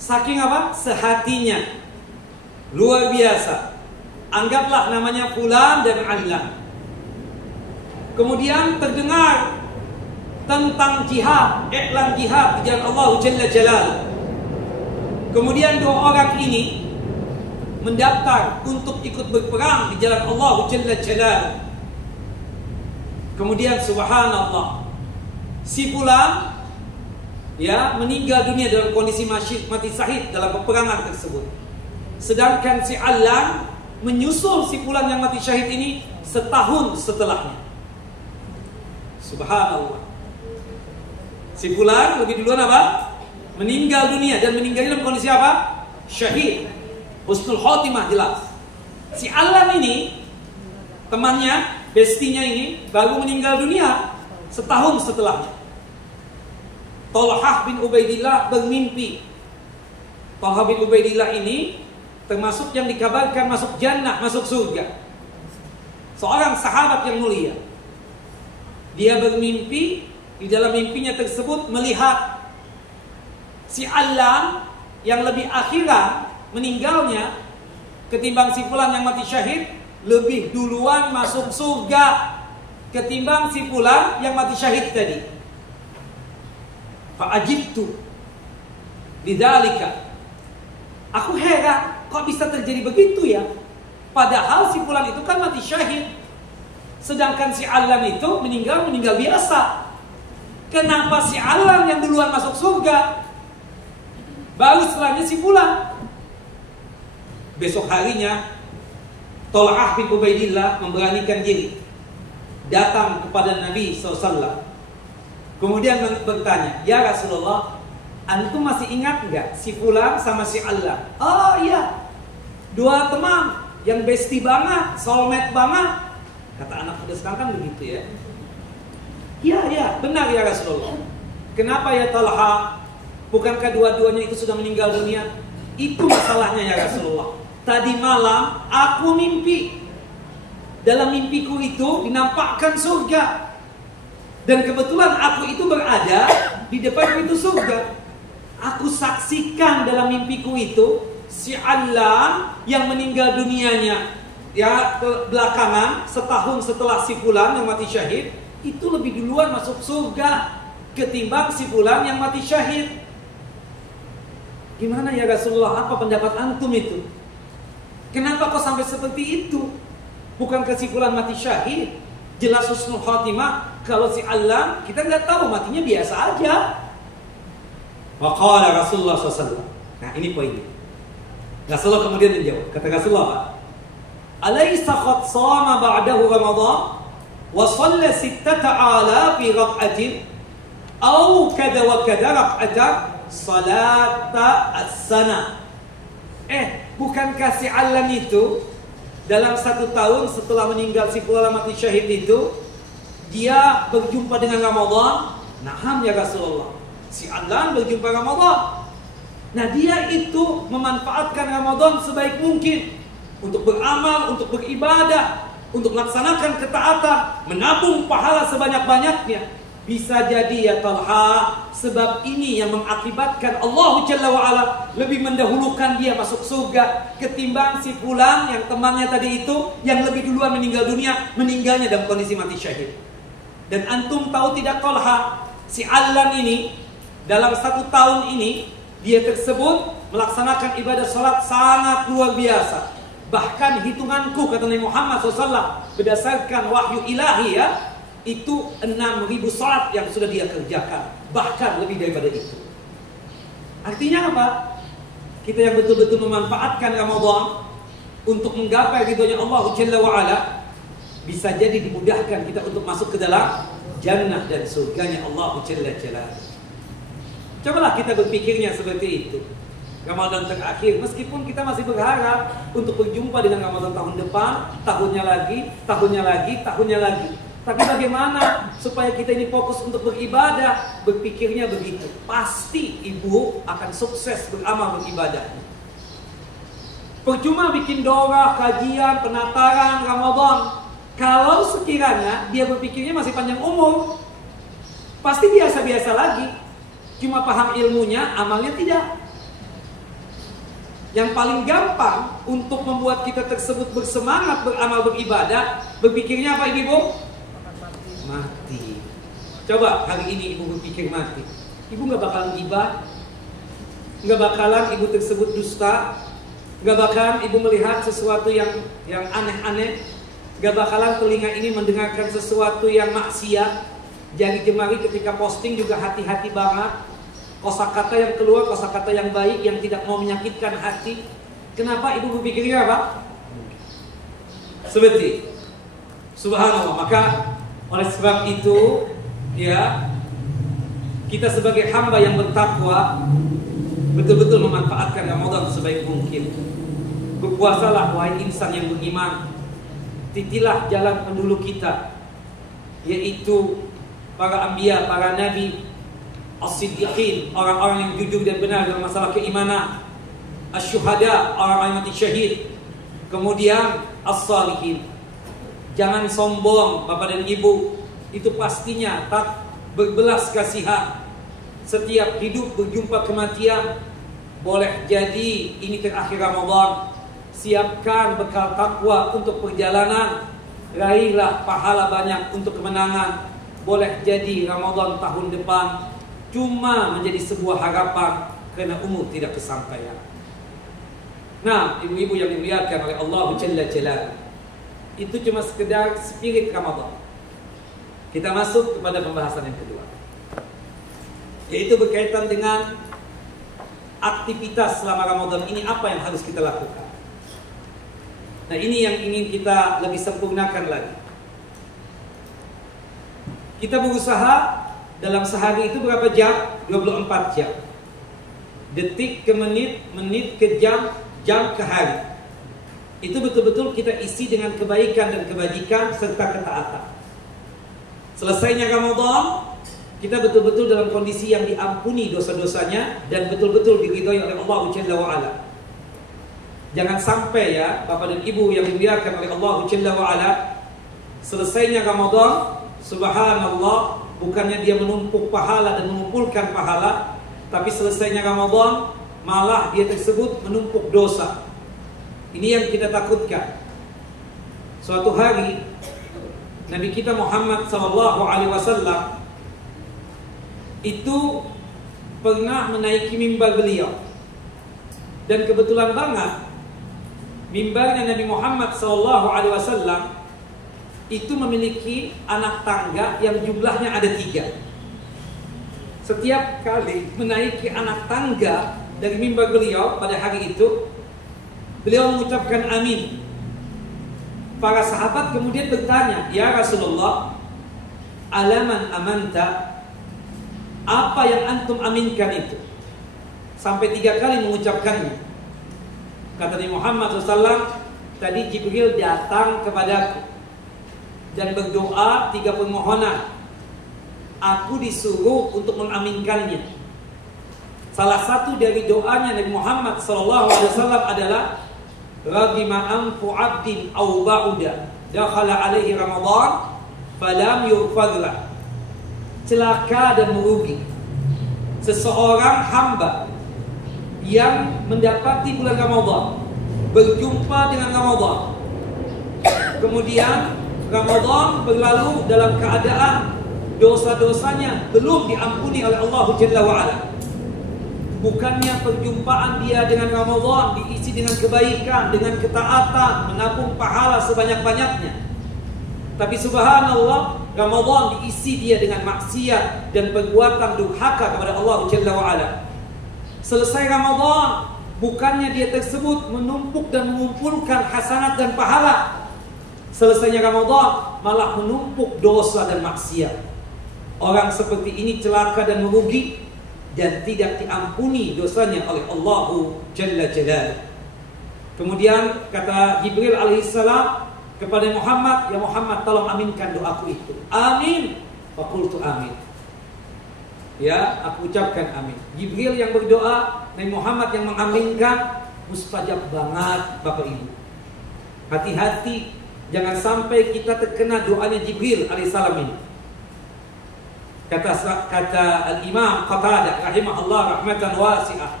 Saking apa? Sehatinya. Luar biasa. Anggaplah namanya Fulan dan Allan. Kemudian terdengar tentang jihad, iklan jihad di jalan Allah Jalla Jalaluhu. Kemudian dua orang ini mendaftar untuk ikut berperang di jalan Allah Jalla Jalaluhu. Kemudian subhanallah, si Fulan meninggal dunia dalam kondisi mati syahid dalam peperangan tersebut. Sedangkan si Allan menyusul si Fulan yang mati syahid ini setahun setelahnya. Subhanallah. Si Fulan lebih duluan apa? Meninggal dunia, dan meninggal dalam kondisi apa? Syahid. Husnul khotimah jelas. Si Allan ini, temannya, bestinya ini baru meninggal dunia setahun setelahnya. Talhah bin Ubaidillah bermimpi. Talhah bin Ubaidillah ini termasuk yang dikabarkan masuk jannah, masuk surga. Seorang sahabat yang mulia. Dia bermimpi, di dalam mimpinya tersebut melihat si Allan yang lebih akhiran meninggalnya ketimbang si Fulan yang mati syahid, lebih duluan masuk surga ketimbang si Fulan yang mati syahid tadi. Fa'ajibtu lidzalika. Aku heran, kok bisa terjadi begitu ya? Padahal si Fulan itu kan mati syahid, sedangkan si Allan itu meninggal biasa. Kenapa si Allan yang duluan masuk surga, baru setelahnya si Fulan? Besok harinya Talhah bin Ubaidillah memberanikan diri datang kepada Nabi SAW. Kemudian bertanya, ya Rasulullah, antum masih ingat nggak si Fulan sama si Allan? Oh iya, dua teman yang bestie banget, soulmate banget. Kata anak muda sekarang kan begitu ya. Ya, benar ya Rasulullah. Kenapa ya Talha? Bukankah dua-duanya itu sudah meninggal dunia? Itu masalahnya ya Rasulullah. Tadi malam aku mimpi. Dalam mimpiku itu dinampakkan surga. Dan kebetulan aku itu berada di depan pintu surga. Aku saksikan dalam mimpiku itu si Allan yang meninggal dunianya ya belakangan, setahun setelah si fulan yang mati syahid, itu lebih duluan masuk surga ketimbang si fulan yang mati syahid. Gimana ya Rasulullah, apa pendapat antum itu? Kenapa kok sampai seperti itu? Bukankah si fulan mati syahid jelas husnul khatimah? Kalau si Allan kita nggak tahu, matinya biasa aja. Waqala Rasulullah SAW. Nah ini poinnya. Rasulullah kemudian menjawab. Kata Rasulullah apa? Alaysa qad shama ba'dahu Ramadan wa shalla 6,000 rak'atin aw kada wa kada rak'atan salata as-sana. Bukankah si Allan itu dalam 1 tahun setelah meninggal si fulan mati syahid itu dia berjumpa dengan Ramadan? Na'am ya Rasulullah. Si Allan berjumpa Ramadan. Nah dia itu memanfaatkan Ramadan sebaik mungkin untuk beramal, untuk beribadah, untuk melaksanakan ketaatan, menabung pahala sebanyak-banyaknya. Bisa jadi ya Talha, sebab ini yang mengakibatkan Allah Jalla wa'ala lebih mendahulukan dia masuk surga ketimbang si fulan yang temannya tadi itu yang lebih duluan meninggal dunia, meninggalnya dalam kondisi mati syahid. Dan antum tahu tidak Talha, si Allan ini dalam 1 tahun ini dia tersebut melaksanakan ibadah salat sangat luar biasa. Bahkan hitunganku kata Nabi Muhammad SAW berdasarkan wahyu ilahi ya, itu 6.000 salat yang sudah dia kerjakan, bahkan lebih daripada itu. Artinya apa? Kita yang betul-betul memanfaatkan Ramadan untuk menggapai ridhonya Allah Jalla wa'ala, bisa jadi dimudahkan kita untuk masuk ke dalam jannah dan surganya Allah Jalla Jalaluhu. Cobalah kita berpikirnya seperti itu. Ramadan terakhir, meskipun kita masih berharap untuk berjumpa dengan Ramadan tahun depan, tahunnya lagi, tahunnya lagi, tahunnya lagi. Tapi bagaimana supaya kita ini fokus untuk beribadah? Berpikirnya begitu. Pasti ibu akan sukses beramal beribadah. Percuma bikin doa, kajian, penataran Ramadan kalau sekiranya dia berpikirnya masih panjang umur. Pasti biasa-biasa lagi. Cuma paham ilmunya, amalnya tidak. Yang paling gampang untuk membuat kita tersebut bersemangat beramal beribadah, berpikirnya apa ibu? Mati. Coba hari ini ibu berpikir mati, ibu gak bakalan gibah, gak bakalan ibu tersebut dusta, gak bakalan ibu melihat sesuatu yang aneh-aneh, gak bakalan telinga ini mendengarkan sesuatu yang maksiat. Jari jemari ketika posting juga hati-hati banget. Kosakata yang keluar, kosakata yang baik, yang tidak mau menyakitkan hati. Kenapa ibu berpikirnya apa? Seperti subhanallah. Maka oleh sebab itu ya, kita sebagai hamba yang bertakwa betul-betul memanfaatkan Ramadan sebaik mungkin. Berpuasalah wahai insan yang beriman. Titilah jalan pendahulu kita, yaitu para anbiya, para nabi, as-siddiqin, orang-orang yang jujur dan benar dalam masalah keimanan, asy-syuhada, orang-orang mati syahid, kemudian as-salihin. Jangan sombong bapak dan ibu, itu pastinya tak berbelas kasihan. Setiap hidup berjumpa kematian. Boleh jadi ini terakhir Ramadan. Siapkan bekal takwa untuk perjalanan. Raihlah pahala banyak untuk kemenangan. Boleh jadi Ramadan tahun depan cuma menjadi sebuah harapan karena umur tidak kesampaian. Nah, ibu-ibu yang dimuliakan oleh Allah Jalla Jalaluhu, itu cuma sekedar spirit Ramadan. Kita masuk kepada pembahasan yang kedua, yaitu berkaitan dengan aktivitas selama Ramadan ini, apa yang harus kita lakukan. Nah, ini yang ingin kita lebih sempurnakan lagi. Kita berusaha dalam sehari itu berapa jam? 24 jam. Detik ke menit, menit ke jam, jam ke hari. Itu betul-betul kita isi dengan kebaikan dan kebajikan serta ketaatan. Selesainya Ramadan, kita betul-betul dalam kondisi yang diampuni dosa-dosanya dan betul-betul diridhoi oleh Allah Jalla wa Ala. Jangan sampai ya Bapak dan Ibu yang dimuliakan oleh Allah Jalla wa Ala, selesainya Ramadan, subhanallah, bukannya dia menumpuk pahala dan mengumpulkan pahala, tapi selesainya Ramadan malah dia tersebut menumpuk dosa. Ini yang kita takutkan. Suatu hari Nabi kita Muhammad SAW itu pernah menaiki mimbar beliau, dan kebetulan banget mimbarnya Nabi Muhammad SAW itu memiliki anak tangga yang jumlahnya ada 3. Setiap kali menaiki anak tangga dari mimbar beliau pada hari itu, beliau mengucapkan amin. Para sahabat kemudian bertanya, "Ya Rasulullah, alaman amanta?" Apa yang antum aminkan itu? Sampai 3 kali mengucapkannya. Kata Nabi Muhammad SAW, tadi Jibril datang kepadaku dan berdoa 3 permohonan. Aku disuruh untuk mengaminkannya. Salah satu dari doanya Nabi Muhammad SAW adalah, Ragima anfu abdin aw ba'uda dakhala alaihi Ramadan falam yurfadlah. Celaka dan merugi seseorang hamba yang mendapati bulan Ramadan, berjumpa dengan Ramadan, kemudian Ramadan berlalu dalam keadaan dosa-dosanya belum diampuni oleh Allah Jalla wa Ala. Bukannya perjumpaan dia dengan Ramadan diisi dengan kebaikan, dengan ketaatan, menabung pahala sebanyak-banyaknya. Tapi subhanallah, Ramadan diisi dia dengan maksiat dan perbuatan durhaka kepada Allah Jalla wa Ala. Selesai Ramadan, bukannya dia tersebut menumpuk dan mengumpulkan hasanat dan pahala. Selesainya Ramadan malah menumpuk dosa dan maksiat. Orang seperti ini celaka dan merugi dan tidak diampuni dosanya oleh Allah Jalla Jalaluhu. Kemudian kata Jibril alaihissalam kepada Muhammad, "Ya Muhammad, tolong aminkan doaku itu." Amin. Faqultu amin. Ya, aku ucapkan amin. Jibril yang berdoa, Nabi Muhammad yang mengaminkan, mustajab banget Bapak Ibu. Hati-hati, jangan sampai kita terkena doanya Jibril alaihissalam ini. Kata Al-Imam Qatadah rahimahullah rahmatan wasi'ah,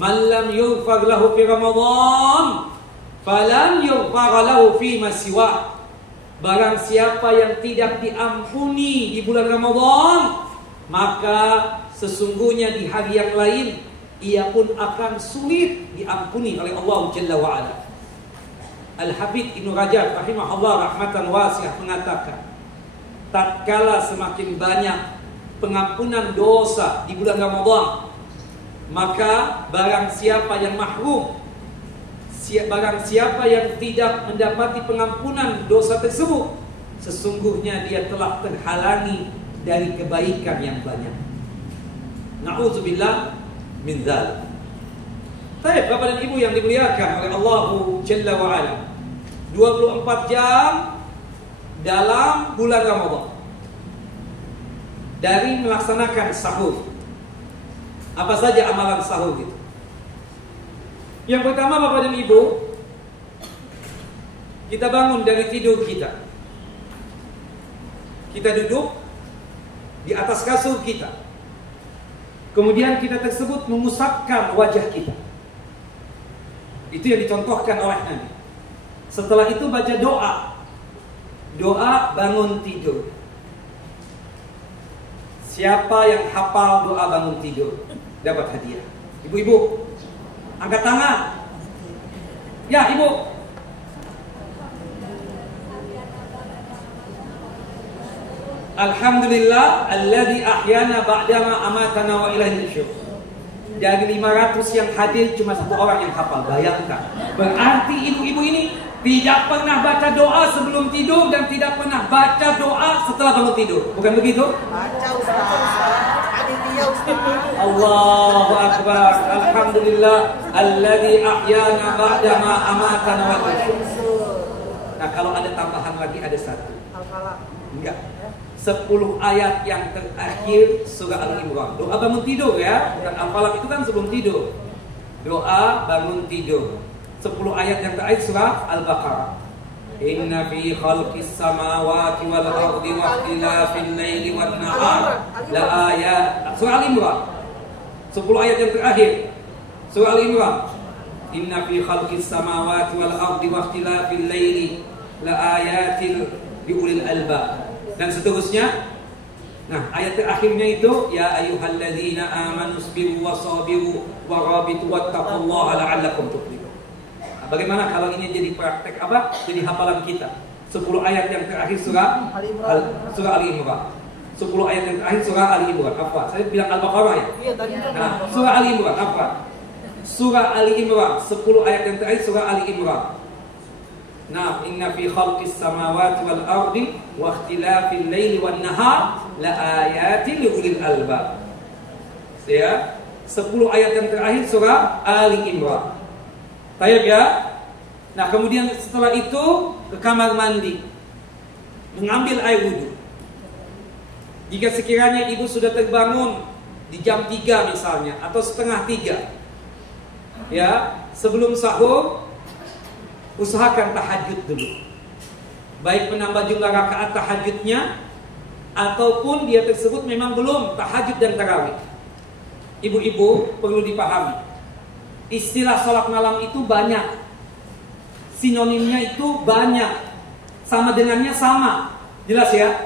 "Man lam yughfar lahu fi Ramadan, falan yughfar lahu fi ma siwa." Barang siapa yang tidak diampuni di bulan Ramadan, maka sesungguhnya di hari yang lain ia pun akan sulit diampuni oleh Allah Jalla wa Ala. Al-Habib Ibnu Rajab rahimahullah rahmatan wasi'ah mengatakan, tatkala semakin banyak pengampunan dosa di bulan Ramadan, maka barang siapa yang mahrum, barang siapa yang tidak mendapati pengampunan dosa tersebut, sesungguhnya dia telah terhalangi dari kebaikan yang banyak. Na'udzubillah min dzalik. Baik, Bapak dan Ibu yang dimuliakan oleh Allah Jalla wa Ala, 24 jam dalam bulan Ramadan dari melaksanakan sahur. Apa saja amalan sahur itu? Yang pertama Bapak dan Ibu, kita bangun dari tidur kita. Kita duduk di atas kasur kita. Kemudian kita tersebut mengusapkan wajah kita. Itu yang dicontohkan oleh Nabi. Setelah itu baca doa. Doa bangun tidur. Siapa yang hafal doa bangun tidur dapat hadiah. Ibu-ibu, angkat tangan. Ya, Ibu. Alhamdulillah alladzi ahyana ba'dama amatana wa ilaihi nusyur. Dari 500 yang hadir cuma 1 orang yang hafal. Bayangkan. Berarti ibu-ibu ini tidak pernah baca doa sebelum tidur dan tidak pernah baca doa setelah bangun tidur. Bukan begitu? Baca Ustaz. Aditya Ustaz. Allahu Akbar. Alhamdulillah alladzi ahyana ba'dama amatana wa ilaihi nusyur. Nah, kalau ada tambahan lagi ada 1. Al-Falaq. Enggak. 10 ayat yang terakhir surah Al-Imran. Doa bangun tidur ya. Dan Al-Falaq itu kan sebelum tidur. Doa bangun tidur. 10 ayat yang terakhir surah Al-Baqarah. Inna fi khalqis samawati wal ardi wa ikhtilafil laili wan nahar la ayat. Surah Al-Imran. 10 ayat yang terakhir surah Al-Imran. Inna fi khalqis samawati wal ardi wa ikhtilafil laili la ayatil liulil albab. Dan seterusnya. Nah, ayat terakhirnya itu ya ayyuhalladzina amanu sabiru wasabiru warabitu wattaqullaha la'allakum tuflihun. Nah, bagaimana kalau ini jadi praktek apa? Jadi hafalan kita. 10 ayat yang terakhir surah Al-Imran. 10 ayat yang terakhir surah Al-Imran. Apa? Saya bilang Al-Baqarah ya? Iya, tadi kan. Nah, surah Al-Imran apa? Surah Al-Imran, 10 ayat yang terakhir surah Al-Imran. Nah, inna fi khalqis samawati wal ardi wa ikhtilafil laili wan nahar la ayatin liulil albab. Ya, 10 ayat yang terakhir surah Ali Imran. Tayyib ya. Nah, kemudian setelah itu ke kamar mandi. Mengambil air wudu. Jika sekiranya ibu sudah terbangun di jam 3 misalnya atau setengah 3. Ya, sebelum sahur usahakan tahajud dulu. Baik menambah jumlah rakaat tahajudnya ataupun dia tersebut memang belum tahajud dan tarawih. Ibu-ibu perlu dipahami. Istilah salat malam itu banyak. Sinonimnya itu banyak. Sama dengannya sama. Jelas ya?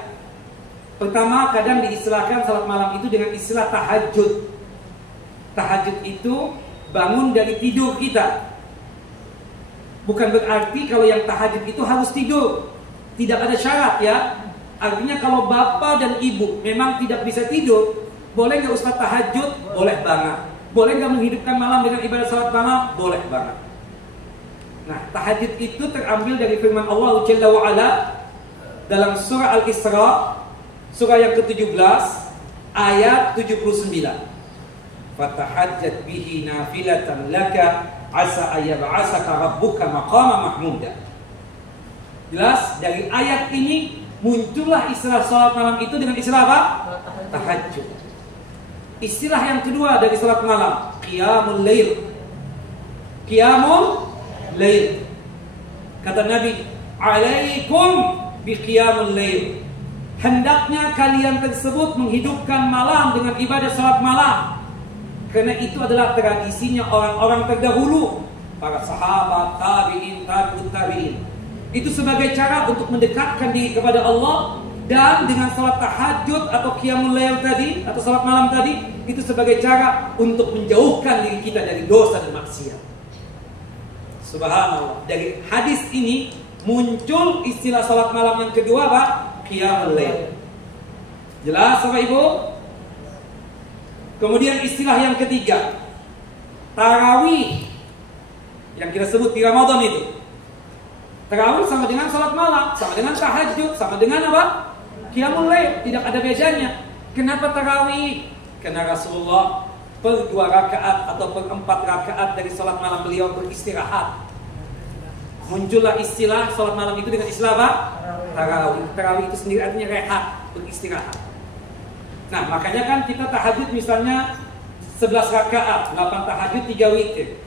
Pertama, kadang diistilahkan salat malam itu dengan istilah tahajud. Tahajud itu bangun dari tidur kita. Bukan berarti kalau yang tahajud itu harus tidur. Tidak ada syarat ya. Artinya kalau bapak dan ibu memang tidak bisa tidur, boleh nggak Ustaz tahajud? Boleh banget. Boleh nggak menghidupkan malam dengan ibadah salat malam? Boleh banget. Nah, tahajud itu terambil dari firman Allah Jalla wa Ala dalam surah Al-Isra, surah yang ke-17, ayat 79. Fatahajjat bihi nafilatan laka asa ayyab'asaka rabbuka maqama mahmuda. Jelas dari ayat ini muncullah istilah salat malam itu dengan istilah apa? Tahajud. Istilah yang kedua dari salat malam, qiyamul lail. Qiyamul lail. Kata Nabi, "Alaikum bi qiyamul lail." Hendaknya kalian tersebut menghidupkan malam dengan ibadah salat malam. Karena itu adalah tradisinya orang-orang terdahulu, para sahabat, tabi'in, tabi'ut tabi'in. Itu sebagai cara untuk mendekatkan diri kepada Allah. Dan dengan salat tahajud atau qiyamul lail tadi, atau salat malam tadi, itu sebagai cara untuk menjauhkan diri kita dari dosa dan maksiat. Subhanallah. Dari hadis ini muncul istilah salat malam yang kedua apa? Qiyamul lail. Jelas Bapak Ibu? Kemudian istilah yang ketiga, tarawih, yang kita sebut di Ramadan itu. Tarawih sama dengan salat malam, sama dengan tahajud, sama dengan apa? Qiyamul lail, tidak ada bedanya. Kenapa tarawih? Karena Rasulullah per 2 rakaat atau per 4 rakaat dari salat malam beliau beristirahat. Muncullah istilah salat malam itu dengan istilah apa? Tarawih. Tarawih itu sendiri artinya rehat, beristirahat. Nah, makanya kan kita tahajud misalnya 11 rakaat, 8 tahajud, 3 witir.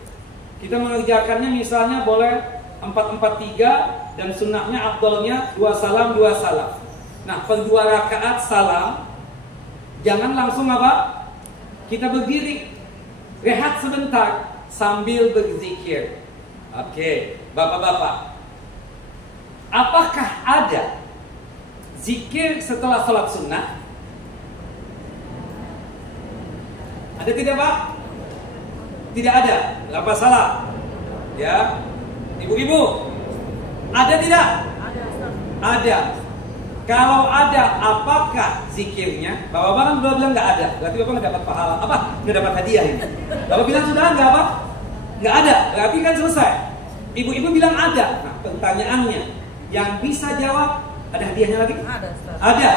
Kita mengerjakannya misalnya boleh 4-4-3 dan sunnahnya afdalnya 2 salam 2 salam. Nah, per 2 rakaat salam jangan langsung apa? Kita berdiri. Rehat sebentar sambil berzikir. Oke, Bapak-bapak. Apakah ada zikir setelah salat sunnah? Ada tidak Pak? Tidak ada. Apa salah? Ya, ibu-ibu, ada tidak? Ada. Kalau ada, apakah zikirnya? Bapak-bapak kan sudah bilang nggak ada. Berarti Bapak nggak dapat pahala. Apa? Nggak dapat hadiah ini. Bapak bilang sudah nggak apa? Nggak ada. Berarti kan selesai. Ibu-ibu bilang ada. Nah, pertanyaannya, yang bisa jawab, ada hadiahnya lagi? Ada.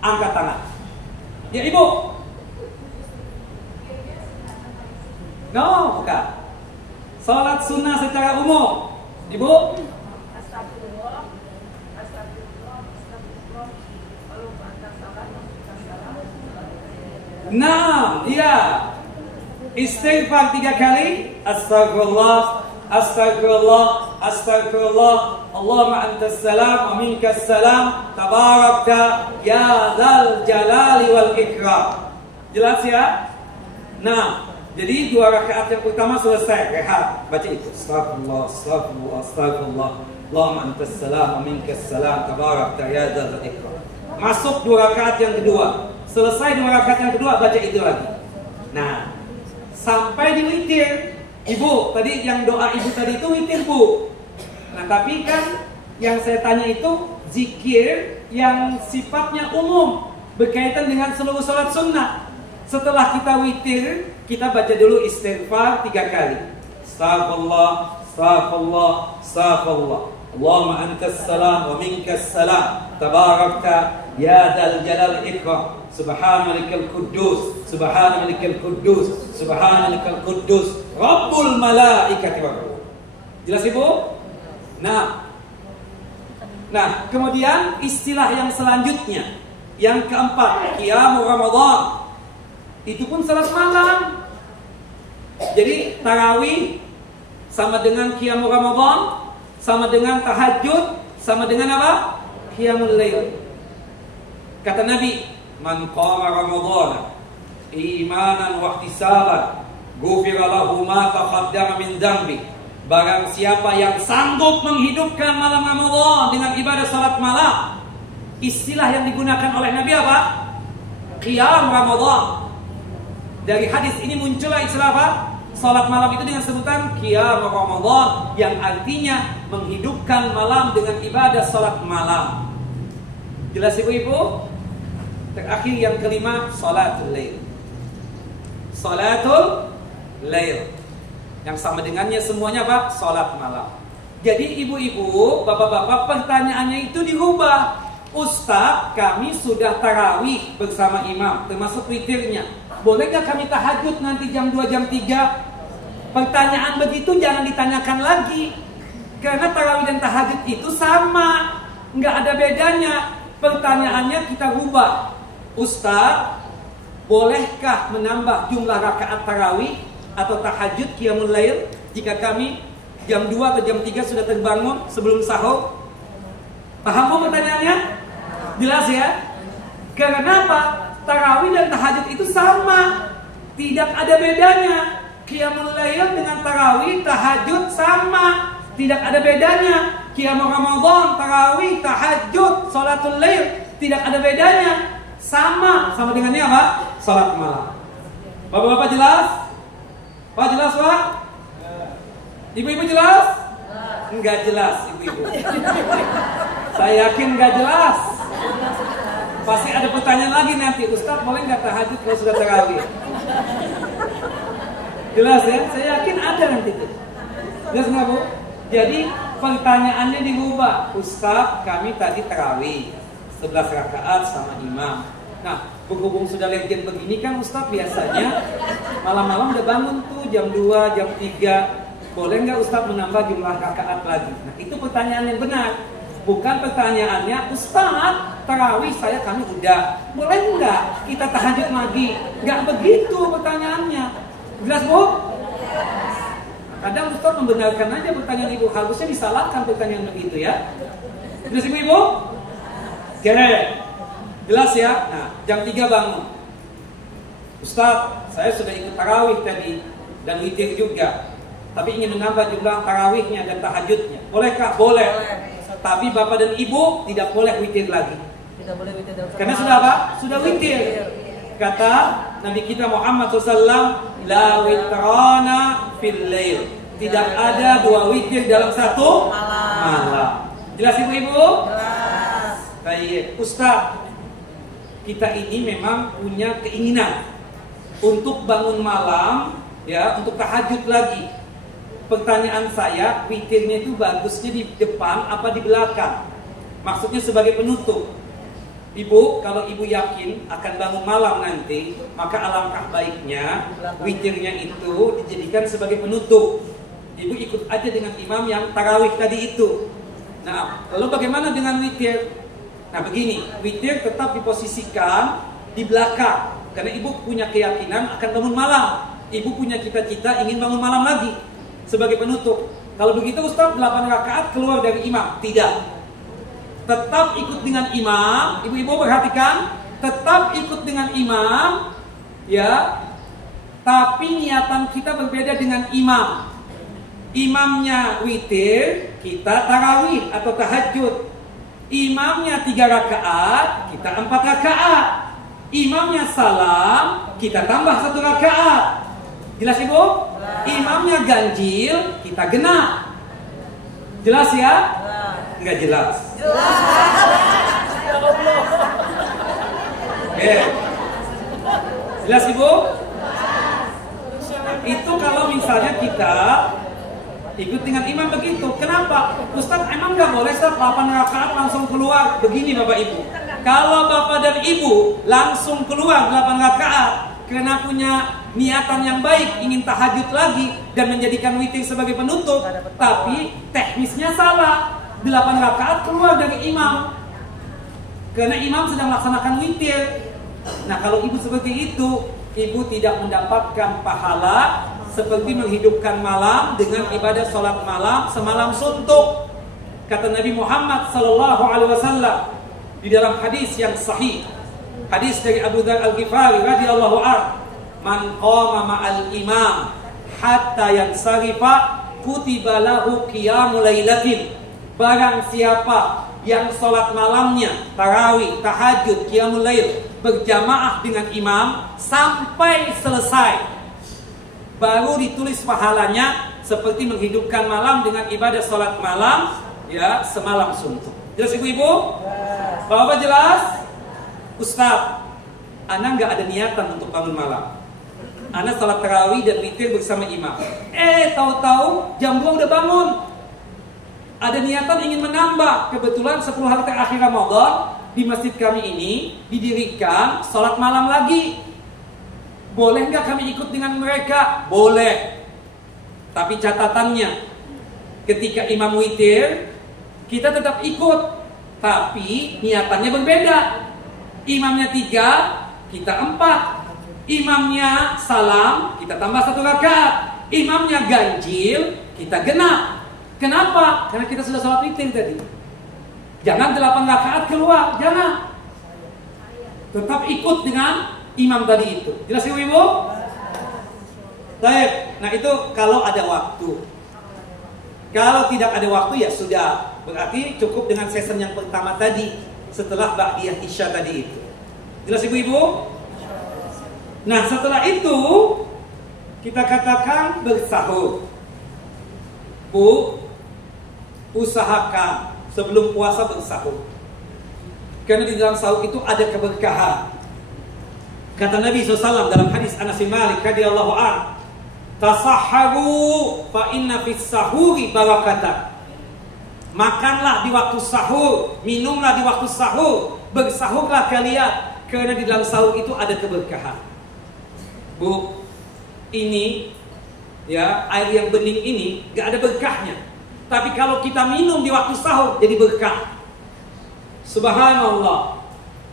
Angkat tangan. Ya Ibu. No, bukan. Salat sunnah secara umum. Ibu? Nah, iya. Istighfar 3 kali. Astagfirullah, astagfirullah, astagfirullah. Allahumma antas salam wa minkas salam. Tabarakta ya dzal jalali wal ikram. Jelas ya? Nah, jadi 2 rakaat yang pertama selesai, rehat, baca itu. Astagfirullah, astagfirullah, astagfirullah. Allahumma antas salam wa minkas salam. Tabarakta ya dzal ikram. Masuk 2 rakaat yang kedua. Selesai 2 rakaat yang kedua, baca itu lagi. Nah, sampai di witir. Ibu, tadi yang doa ibu tadi itu witir, Bu. Nah, tapi kan yang saya tanya itu zikir yang sifatnya umum, berkaitan dengan seluruh salat sunnah. Setelah kita witir, kita baca dulu istighfar 3 kali. Astagfirullah, astagfirullah, astagfirullah. Allahumma antas salam wa minkas salam. Tabarakta ya dzal jalal ikram. Subhanallahi quddus, subhanallahi quddus, subhanallahi quddus, rabbul malaikati war ruh. Jelas Ibu? Nah, kemudian istilah yang selanjutnya, yang keempat, qiyamul Ramadan. Itu pun salat malam. Jadi tarawih sama dengan qiyamul Ramadan, sama dengan tahajud, sama dengan apa? Qiyamul lail. Kata Nabi, man qama ramadhana imanan wa ihtisaban ghufira lahu ma taqaddama min dzambi. Barang siapa yang sanggup menghidupkan malam Ramadan dengan ibadah salat malam. Istilah yang digunakan oleh Nabi apa? Qiyam Ramadan. Dari hadis ini muncullah istilah apa? Salat malam itu dengan sebutan Qiyam Ramadan, yang artinya menghidupkan malam dengan ibadah salat malam. Jelas Ibu-ibu? Terakhir yang kelima, salatul lail. Salatul lail, yang sama dengannya semuanya apa? Salat malam. Jadi ibu-ibu, bapak-bapak, pertanyaannya itu dirubah. Ustaz, kami sudah tarawih bersama imam, termasuk witirnya. Boleh gak kami tahajud nanti jam 2, jam 3? Pertanyaan begitu jangan ditanyakan lagi. Karena tarawih dan tahajud itu sama, nggak ada bedanya. Pertanyaannya kita rubah. Ustaz, bolehkah menambah jumlah rakaat tarawih atau tahajud qiyamul lail jika kami jam 2 atau jam 3 sudah terbangun sebelum sahur? Paham Bu pertanyaannya? Jelas ya? Karena apa? Tarawih dan tahajud itu sama, tidak ada bedanya. Qiyamul lail dengan tarawih, tahajud sama, tidak ada bedanya. Qiyamul Ramadan, tarawih, tahajud, salatul lail, tidak ada bedanya. Sama dengannya apa? Salat malam. Bapak-bapak jelas? Pak jelas Pak? Ibu-ibu jelas? Enggak jelas ibu-ibu. Saya yakin enggak jelas. Pasti ada pertanyaan lagi nanti, Ustaz boleh nggak tahajud kalau sudah tarawih? Jelas ya? Saya yakin ada nanti itu. Jelas nggak Bu? Jadi pertanyaannya dirubah. Ustaz, kami tadi tarawih 11 rakaat sama imam. Nah, berhubung sudah legend begini kan Ustaz biasanya malam-malam udah bangun tuh jam 2, jam 3. Boleh nggak Ustaz menambah jumlah rakaat lagi? Nah, itu pertanyaan yang benar. Bukan pertanyaannya, Ustaz, tarawih kami udah, boleh nggak kita tahajud lagi? Nggak begitu pertanyaannya. Jelas Bu? Kadang Ustaz membenarkan aja pertanyaan ibu, harusnya disalahkan pertanyaan begitu ya. Jelas ibu-ibu? Oke, jelas ya. Nah, jam 3 bangun. Ustaz, saya sudah ikut tarawih tadi dan witir juga, tapi ingin menambah jumlah tarawihnya dan tahajudnya. Bolehkah? Boleh. Tapi bapak dan ibu tidak boleh witir lagi. Tidak boleh witir. Karena sudah apa? Sudah witir. Kata Nabi kita Muhammad SAW, la witrana fil lail. Tidak ada 2 witir dalam satu malam. Jelas ibu-ibu? Jelas. Baik, Ustaz, kita ini memang punya keinginan untuk bangun malam, ya, untuk tahajud lagi. Pertanyaan saya, witirnya itu bagusnya di depan apa di belakang? Maksudnya sebagai penutup. Ibu, kalau ibu yakin akan bangun malam nanti, maka alangkah baiknya witirnya itu dijadikan sebagai penutup. Ibu ikut aja dengan imam yang tarawih tadi itu. Nah, lalu bagaimana dengan witir? Nah begini, witir tetap diposisikan di belakang. Karena ibu punya keyakinan akan bangun malam. Ibu punya cita-cita ingin bangun malam lagi sebagai penutup. Kalau begitu Ustaz, 8 rakaat keluar dari imam. Tidak. Tetap ikut dengan imam. Ibu-ibu perhatikan, tetap ikut dengan imam, ya. Tapi niatan kita berbeda dengan imam. Imamnya witir, kita tarawih atau tahajud. Imamnya 3 rakaat, kita 4 rakaat. Imamnya salam, kita tambah 1 rakaat. Jelas ibu? Imamnya ganjil, kita genap. Jelas ya? Enggak jelas. Oke. Jelas ibu? Itu kalau misalnya kita ikut dengan imam begitu. Kenapa? Ustaz, emang nggak boleh Ustaz 8 rakaat langsung keluar? Begini Bapak Ibu. Kalau Bapak dan Ibu langsung keluar 8 rakaat karena punya niatan yang baik, ingin tahajud lagi dan menjadikan witir sebagai penutup, tapi teknisnya salah. 8 rakaat keluar dari imam karena imam sedang melaksanakan witir. Nah, kalau ibu seperti itu, ibu tidak mendapatkan pahala seperti menghidupkan malam dengan ibadah sholat malam semalam suntuk. Kata Nabi Muhammad SAW di dalam hadis yang sahih, hadis dari Abu Dzar Al-Ghifari radhiyallahu anhu, man qama ma'al imam hatta yansarifa kutiba lahu qiyamul lailatin. Barang siapa yang sholat malamnya, tarawih, tahajud, qiyamul lail berjamaah dengan imam sampai selesai, baru ditulis pahalanya seperti menghidupkan malam dengan ibadah sholat malam, ya, semalam suntuk. Jelas ibu-ibu? Bapak jelas? Ustaz, ana nggak ada niatan untuk bangun malam. Ana sholat tarawih dan witir bersama imam. Tahu-tahu jam 2 udah bangun. Ada niatan ingin menambah. Kebetulan 10 hari terakhir Ramadan di masjid kami ini didirikan sholat malam lagi. Boleh nggak kami ikut dengan mereka? Boleh. Tapi catatannya, ketika imam witir, kita tetap ikut. Tapi niatannya berbeda. Imamnya 3, kita 4. Imamnya salam, kita tambah 1 rakaat. Imamnya ganjil, kita genap. Kenapa? Karena kita sudah sholat witir tadi. Jangan 8 rakaat keluar, jangan. Tetap ikut dengan imam tadi itu. Jelas ibu-ibu? Baik. Nah itu kalau ada waktu. Kalau tidak ada waktu ya sudah. Berarti cukup dengan season yang pertama tadi setelah ba'diyah isya tadi itu. Jelas ibu-ibu? Nah setelah itu kita katakan bersahur. Bu, usahakan sebelum puasa bersahur. Karena di dalam sahur itu ada keberkahan. Kata Nabi SAW dalam hadis Anas bin Malik radhiyallahu anhu, tasahharu fa inna fis sahuri barakatan. Makanlah di waktu sahur, minumlah di waktu sahur, bersahurlah kalian karena di dalam sahur itu ada keberkahan. Bu, ini ya, air yang bening ini gak ada berkahnya. Tapi kalau kita minum di waktu sahur jadi berkah. Subhanallah.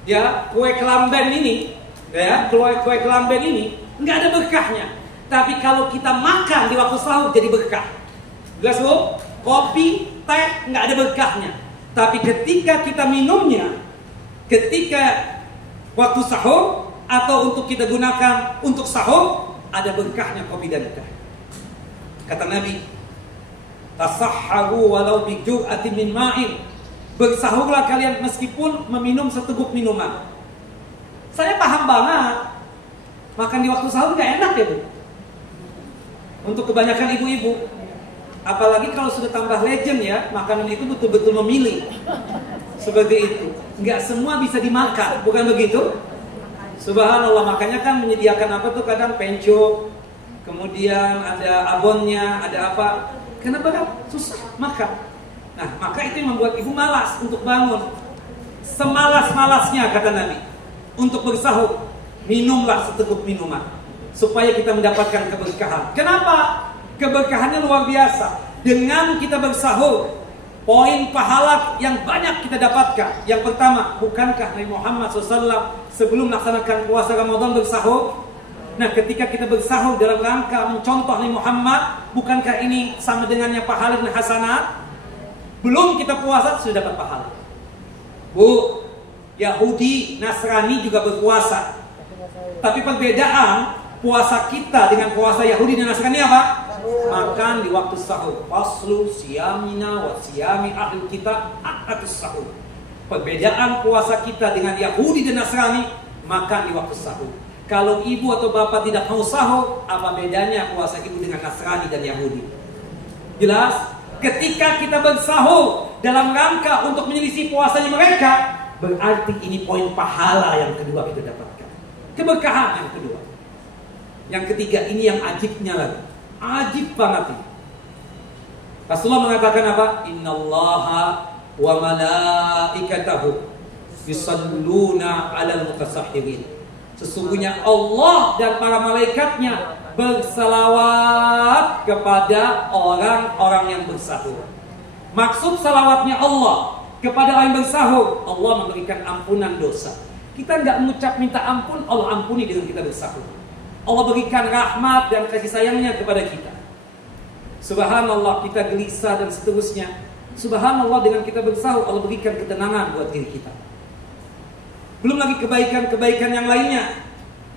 Ya, kue kelamben ini, ya, kue kelamben ini nggak ada berkahnya. Tapi kalau kita makan di waktu sahur jadi berkah. Jelas bu? Kopi, teh nggak ada berkahnya. Tapi ketika kita minumnya, ketika waktu sahur atau untuk kita gunakan untuk sahur, ada berkahnya kopi dan teh. Kata Nabi, tasahharu walau bi jur'atin min ma'in. Bersahurlah kalian meskipun meminum seteguk minuman. Saya paham banget, makan di waktu sahur gak enak ya bu. Untuk kebanyakan ibu-ibu, apalagi kalau sudah tambah legend ya, makanan itu betul-betul memilih. Seperti itu. Gak semua bisa dimakan, bukan begitu? Subhanallah, makanya kan menyediakan apa tuh kadang penco, kemudian ada abonnya, ada apa. Kenapa kan susah makan. Nah, maka itu yang membuat ibu malas untuk bangun. Semalas-malasnya kata Nabi, untuk bersahur, minumlah seteguk minuman supaya kita mendapatkan keberkahan. Kenapa? Keberkahannya luar biasa. Dengan kita bersahur, poin pahala yang banyak kita dapatkan. Yang pertama, bukankah Nabi Muhammad SAW sebelum melaksanakan puasa Ramadan bersahur? Nah, ketika kita bersahur dalam rangka mencontoh Nabi Muhammad, bukankah ini sama dengannya pahala dan hasanat? Belum kita puasa sudah dapat pahala. Bu, Yahudi, Nasrani juga berpuasa. Tapi perbedaan puasa kita dengan puasa Yahudi dan Nasrani apa? Makan di waktu sahur. Faslu siyamina wa siyami ahli kita atus sahur. Perbedaan puasa kita dengan Yahudi dan Nasrani, makan di waktu sahur. Kalau ibu atau bapak tidak mau sahur, apa bedanya puasa ibu dengan Nasrani dan Yahudi? Jelas? Ketika kita bersahur dalam rangka untuk menyelisih puasanya mereka, berarti ini poin pahala yang kedua kita dapatkan. Keberkahan yang kedua. Yang ketiga, ini yang ajibnya lagi. Ajib banget ini. Rasulullah mengatakan apa? Innallaha wa malaikatahu yusalluna 'alal mutasahhirin. Sesungguhnya Allah dan para malaikatnya bersalawat kepada orang-orang yang bersahur. Maksud salawatnya Allah kepada orang yang bersahur, Allah memberikan ampunan dosa. Kita nggak mengucap minta ampun, Allah ampuni dengan kita bersahur. Allah berikan rahmat dan kasih sayangnya kepada kita. Subhanallah, kita gelisah dan seterusnya. Subhanallah, dengan kita bersahur Allah berikan ketenangan buat diri kita. Belum lagi kebaikan-kebaikan yang lainnya.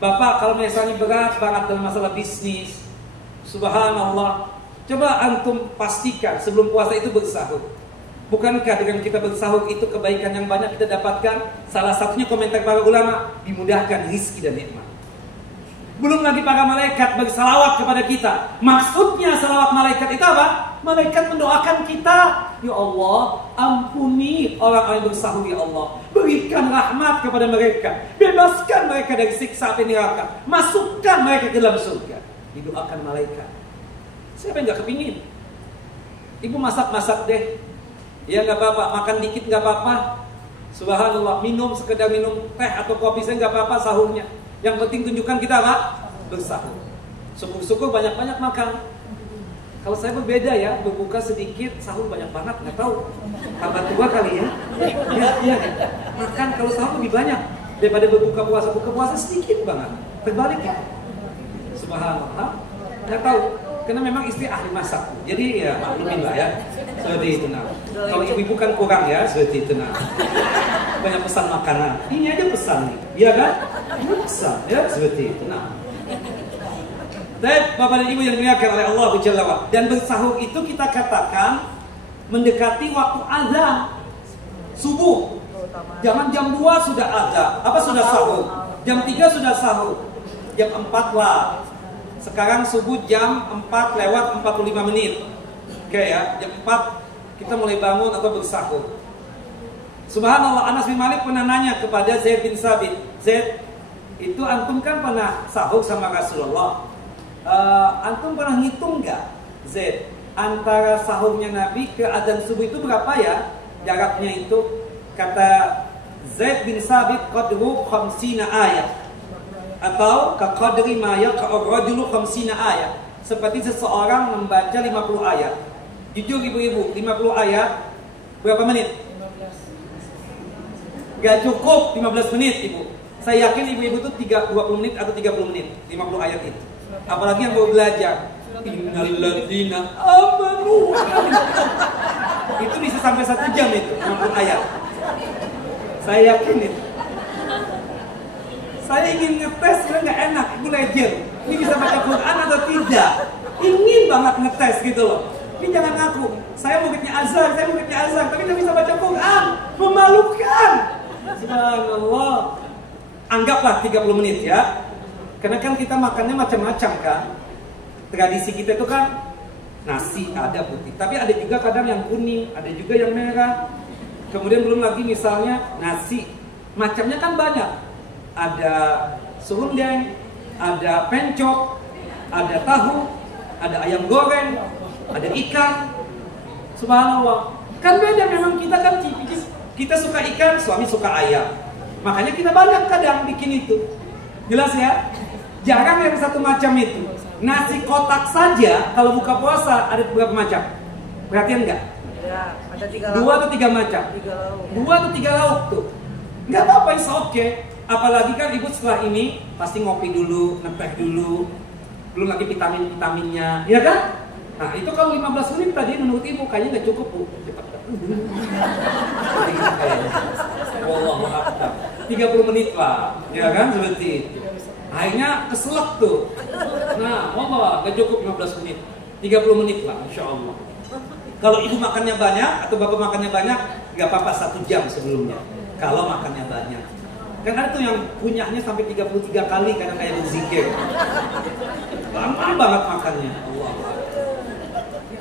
Bapak kalau misalnya berat banget dalam masalah bisnis, subhanallah, coba antum pastikan sebelum puasa itu bersahur. Bukankah dengan kita bersahur itu kebaikan yang banyak kita dapatkan? Salah satunya komentar para ulama, dimudahkan rizki dan nikmat. Belum lagi para malaikat bersalawat kepada kita. Maksudnya salawat malaikat itu apa? Malaikat mendoakan kita, ya Allah, ampuni orang-orang yang bersahur, ya Allah. Berikan rahmat kepada mereka. Bebaskan mereka dari siksa api neraka. Masukkan mereka ke dalam surga. Didoakan malaikat. Siapa yang gak kepingin? Ibu masak-masak deh. Ya gak apa-apa, makan dikit gak apa-apa. Subhanallah, minum sekedar minum teh atau kopi saya gak apa-apa sahurnya. Yang penting tunjukkan kita apa? Bersahur. Syukur-syukur banyak-banyak makan. Kalau saya berbeda ya, berbuka sedikit, sahur banyak banget, nggak tahu. Tambah tua kali ya. Iya. Makan kalau sahur lebih banyak daripada berbuka puasa. Buka puasa sedikit banget. Terbalik ya. Subhanallah. Nggak tahu. Karena memang istri ahli masak. Jadi ya maklumin lah ya. Seperti itu nah. Kalau ibu-ibu kan kurang ya, seperti itu nah. Banyak pesan makanan. Ini aja pesan nih. Iya kan? Ini pesan ya, seperti itu nah. Dan Bapak dan Ibu yang dimuliakan oleh Allah Jalla wa'ala. Dan bersahur itu kita katakan mendekati waktu azan subuh. Jangan jam 2 sudah azan. Apa sudah sahur? Jam 3 sudah sahur. Jam 4 lah. Sekarang subuh jam 4 lewat 45 menit. Oke ya, jam 4 kita mulai bangun atau bersahur. Subhanallah, Anas bin Malik pernah nanya kepada Zaid bin Sabit, Zaid, itu antum kan pernah sahur sama Rasulullah. Antum pernah ngitung nggak, Zaid, antara sahurnya Nabi ke azan subuh itu berapa ya jaraknya itu? Kata Zaid bin Sabit, qadru 50 ayat, atau kaqadri ma yaqra'u rajulu 50 ayat, seperti seseorang membaca 50 ayat. Jujur ibu-ibu, 50 ayat berapa menit? 15. Gak cukup 15 menit ibu. Saya yakin ibu-ibu itu 20 menit atau 30 menit 50 ayat itu. Apalagi yang baru belajar. Innalladzina amanu. Itu bisa sampai 1 jam itu 50 ayat. Saya yakin itu. Saya ingin ngetes, karena nggak enak, ibu legend. Ini bisa baca Quran atau tidak? Ingin banget ngetes gitu loh. Ini jangan ngaku, saya muridnya Azhar, tapi nggak bisa baca Quran. Memalukan. Subhanallah. Anggaplah 30 menit ya. Karena kan kita makannya macam-macam kan. Tradisi kita itu kan nasi, ada putih. Tapi ada juga kadang yang kuning, ada juga yang merah. Kemudian belum lagi misalnya nasi. Macamnya kan banyak. Ada serundeng, ada pencok, ada tahu, ada ayam goreng, ada ikan. Subhanallah. Kan beda memang, kita kan tipis. Kita suka ikan, suami suka ayam. Makanya kita banyak kadang bikin itu. Jelas ya? Jarang yang satu macam itu. Nasi kotak saja kalau buka puasa ada berapa macam? Perhatian nggak? Ya, ada 3 2 lauk. atau 3 macam? 3 lauk. 2 atau 3 lauk tuh. Nggak apa-apa, it's okay. Apalagi kan ibu setelah ini pasti ngopi dulu, ngeteh dulu, belum lagi vitamin-vitaminnya, ya kan? Nah itu kalau 15 menit tadi menurut ibu kayaknya nggak cukup bu. Cepat. Wallahu akbar. 30 menit lah, ya kan seperti itu. Akhirnya keselak tuh. Nah, Allah nggak cukup 15 menit, 30 menit lah, insya Allah. Kalau ibu makannya banyak atau bapak makannya banyak, nggak apa-apa 1 jam sebelumnya. Kalau makannya banyak. Kan ada tuh yang punyanya sampai 33 kali karena kayak berzikir. Lama banget makannya.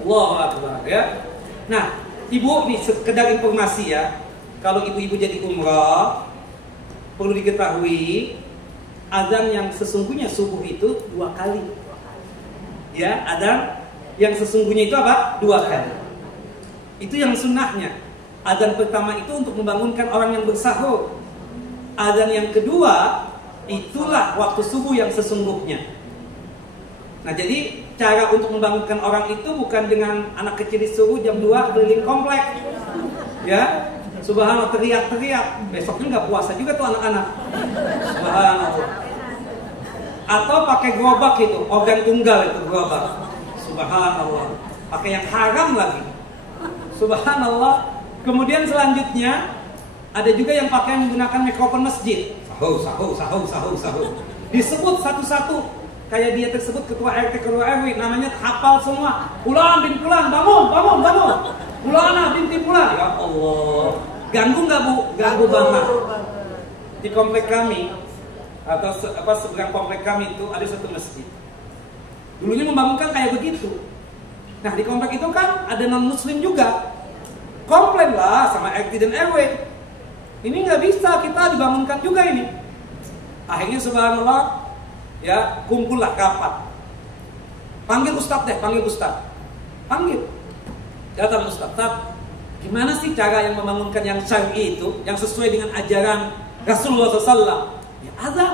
Allahu Akbar ya. Nah, ibu nih sekedar informasi ya. Kalau ibu-ibu jadi umrah, perlu diketahui azan yang sesungguhnya subuh itu 2 kali. Ya, azan yang sesungguhnya itu apa? 2 kali. Itu yang sunnahnya. Azan pertama itu untuk membangunkan orang yang bersahur. Azan yang kedua itulah waktu subuh yang sesungguhnya. Nah jadi cara untuk membangunkan orang itu bukan dengan anak kecil disuruh jam 2 keliling komplek, ya subhanallah teriak-teriak. Besoknya nggak puasa juga tuh anak-anak. Subhanallah. Atau pakai gerobak itu, organ tunggal itu gerobak. Subhanallah. Pakai yang haram lagi. Subhanallah. Kemudian selanjutnya ada juga yang pakai menggunakan mikrofon masjid. Sahur. Disebut satu-satu. Kayak dia tersebut ketua RT, ketua RW, namanya hafal semua. Fulan bin Fulan, bangun. Fulana binti Fulan. Ya Allah. Ganggu nggak bu? Ganggu banget. Di komplek kami atau seberang komplek kami itu ada satu masjid. Dulunya membangunkan kayak begitu. Nah di komplek itu kan ada non muslim juga. Komplain lah sama RT dan RW. Ini nggak bisa, kita dibangunkan juga ini. Akhirnya subhanallah, ya kumpullah rapat. Panggil Ustadz deh, panggil Ustadz. Panggil. Datang Ustadz. Gimana sih cara yang membangunkan yang syar'i itu, yang sesuai dengan ajaran Rasulullah SAW? Ya azan.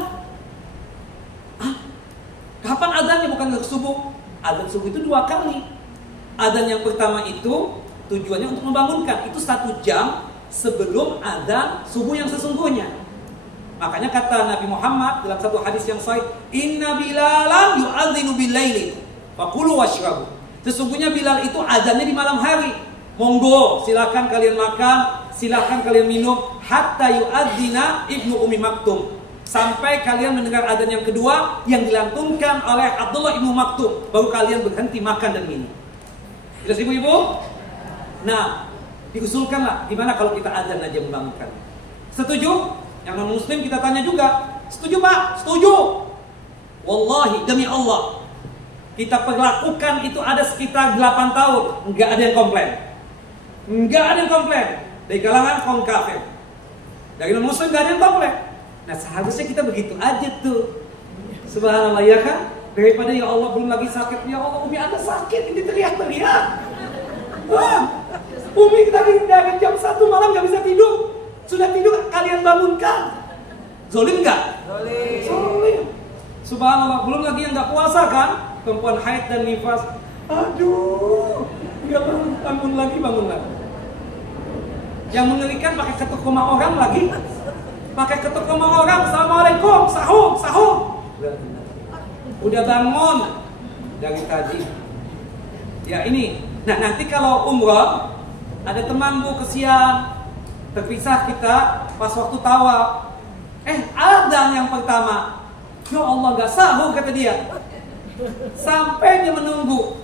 Kapan azannya? Bukan subuh. Azan subuh itu 2 kali. Azan yang pertama itu tujuannya untuk membangunkan. Itu 1 jam sebelum azan subuh yang sesungguhnya. Makanya kata Nabi Muhammad dalam satu hadis yang sahih, "Inna Bilalan yu'adzinu bil-laili faqulu washrabu." Sesungguhnya Bilal itu azannya di malam hari. Monggo, silakan kalian makan, silakan kalian minum hatta yu'adzina Ibnu Ummi Maktum. Sampai kalian mendengar azan yang kedua yang dilantunkan oleh Abdullah Ibnu Maktum, baru kalian berhenti makan dan minum. Jelas ibu-ibu? Nah, diusulkanlah gimana kalau kita azan aja membangunkan. Setuju? Yang non muslim kita tanya juga. Setuju Pak? Setuju. Wallahi demi Allah, kita perlakukan itu ada sekitar 8 tahun, nggak ada yang komplain. Nggak ada yang komplain. Dari kalangan kaum kafir, dari non muslim nggak ada yang komplain. Nah seharusnya kita begitu aja tuh. Subhanallah ya kan? Daripada ya Allah belum lagi sakit, ya Allah Umi Anda sakit, ini teriak-teriak. Umi tadi dari jam 1 malam gak bisa tidur. Sudah tidur kalian bangunkan. Zolim gak? Zolim. Subhanallah. Belum lagi yang gak puasa kan, perempuan haid dan nifas. Aduh, gak bangun lagi. Yang mengerikan pakai ketuk rumah orang lagi. Pakai ketuk rumah orang. Assalamualaikum, sahur. Udah bangun dari tadi. Ya ini. Nah nanti kalau umrah, ada teman bu kesian, terpisah kita pas waktu tawaf. Azan yang pertama, ya Allah gak sahur kata dia. Sampai dia menunggu.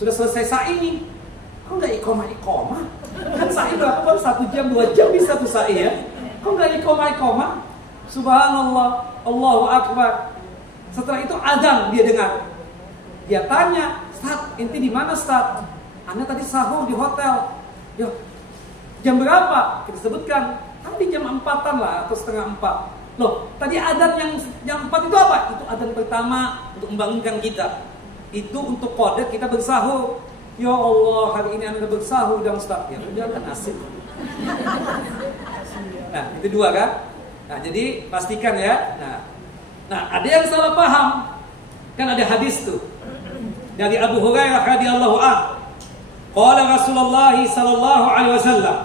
Sudah selesai sa'i ini, kok gak iqomah? Kan sa'i berapa? 1 jam, 2 jam bisa tuh sa'i ya. Kok gak iqomah? Subhanallah, Allahu Akbar. Setelah itu azan dia dengar. Dia tanya, Ustaz, inti di mana Ustaz? Anda tadi sahur di hotel. Yo, jam berapa? Kita sebutkan. Tadi jam 4-an lah atau setengah 4. Loh, tadi azan yang jam 4 itu apa? Itu azan pertama untuk membangunkan kita. Itu untuk kode kita bersahur. Ya Allah, hari ini Anda bersahur dan Ustaz. Ya udah kan nasib. Nah, itu 2 kan? Nah, jadi pastikan ya. Nah, ada yang salah paham. Kan ada hadis tuh dari Abu Hurairah radhiyallahu anhu. Qala Rasulullah sallallahu alaihi wasallam.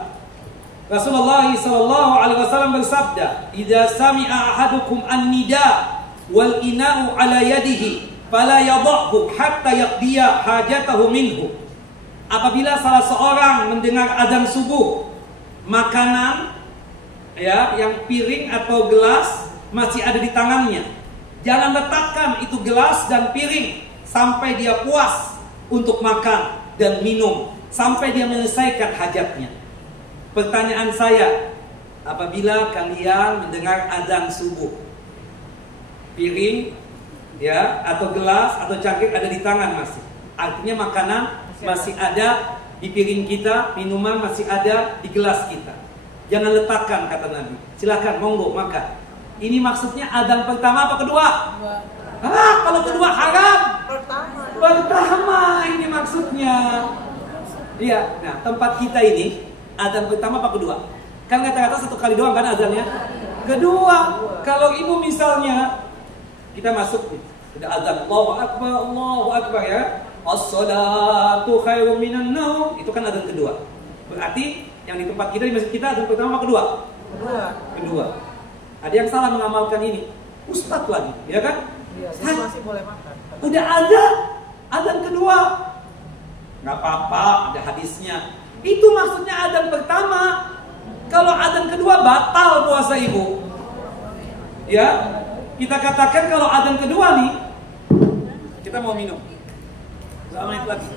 Rasulullah sallallahu alaihi wasallam bersabda, "Idza sami'a ahadukum an-nida wal ina'u ala yadihi, fala yadhahu hatta yaqdiya hajatahu minhu." Apabila salah seorang mendengar azan subuh, makanan ya, yang piring atau gelas masih ada di tangannya, jangan letakkan itu gelas dan piring sampai dia puas untuk makan dan minum, sampai dia menyelesaikan hajatnya. Pertanyaan saya, apabila kalian mendengar azan subuh, piring ya atau gelas atau cangkir ada di tangan masih, artinya makanan masih ada di piring kita, minuman masih ada di gelas kita, jangan letakkan, kata Nabi. Silakan, monggo makan. Ini maksudnya azan pertama apa kedua? Kalau kedua haram. Pertama ini maksudnya. Iya, nah tempat kita ini azan pertama apa kedua? Kan kata-kata satu kali doang kan azannya? Kedua. Kalau ibu misalnya kita masuk nih, udah azan Allahu Akbar ya. As-salatu khairum minan naum. Itu kan azan kedua. Berarti yang di tempat kita, di masjid kita, azan pertama apa kedua? Kedua. Ada yang salah mengamalkan ini. Ustadz lagi, ya kan? Iya, masih boleh makan. Udah ada azan kedua. Nggak apa-apa, ada hadisnya. Itu maksudnya azan pertama. Kalau azan kedua batal puasa ibu. Ya, kita katakan kalau azan kedua nih, kita mau minum. Gak menit lagi.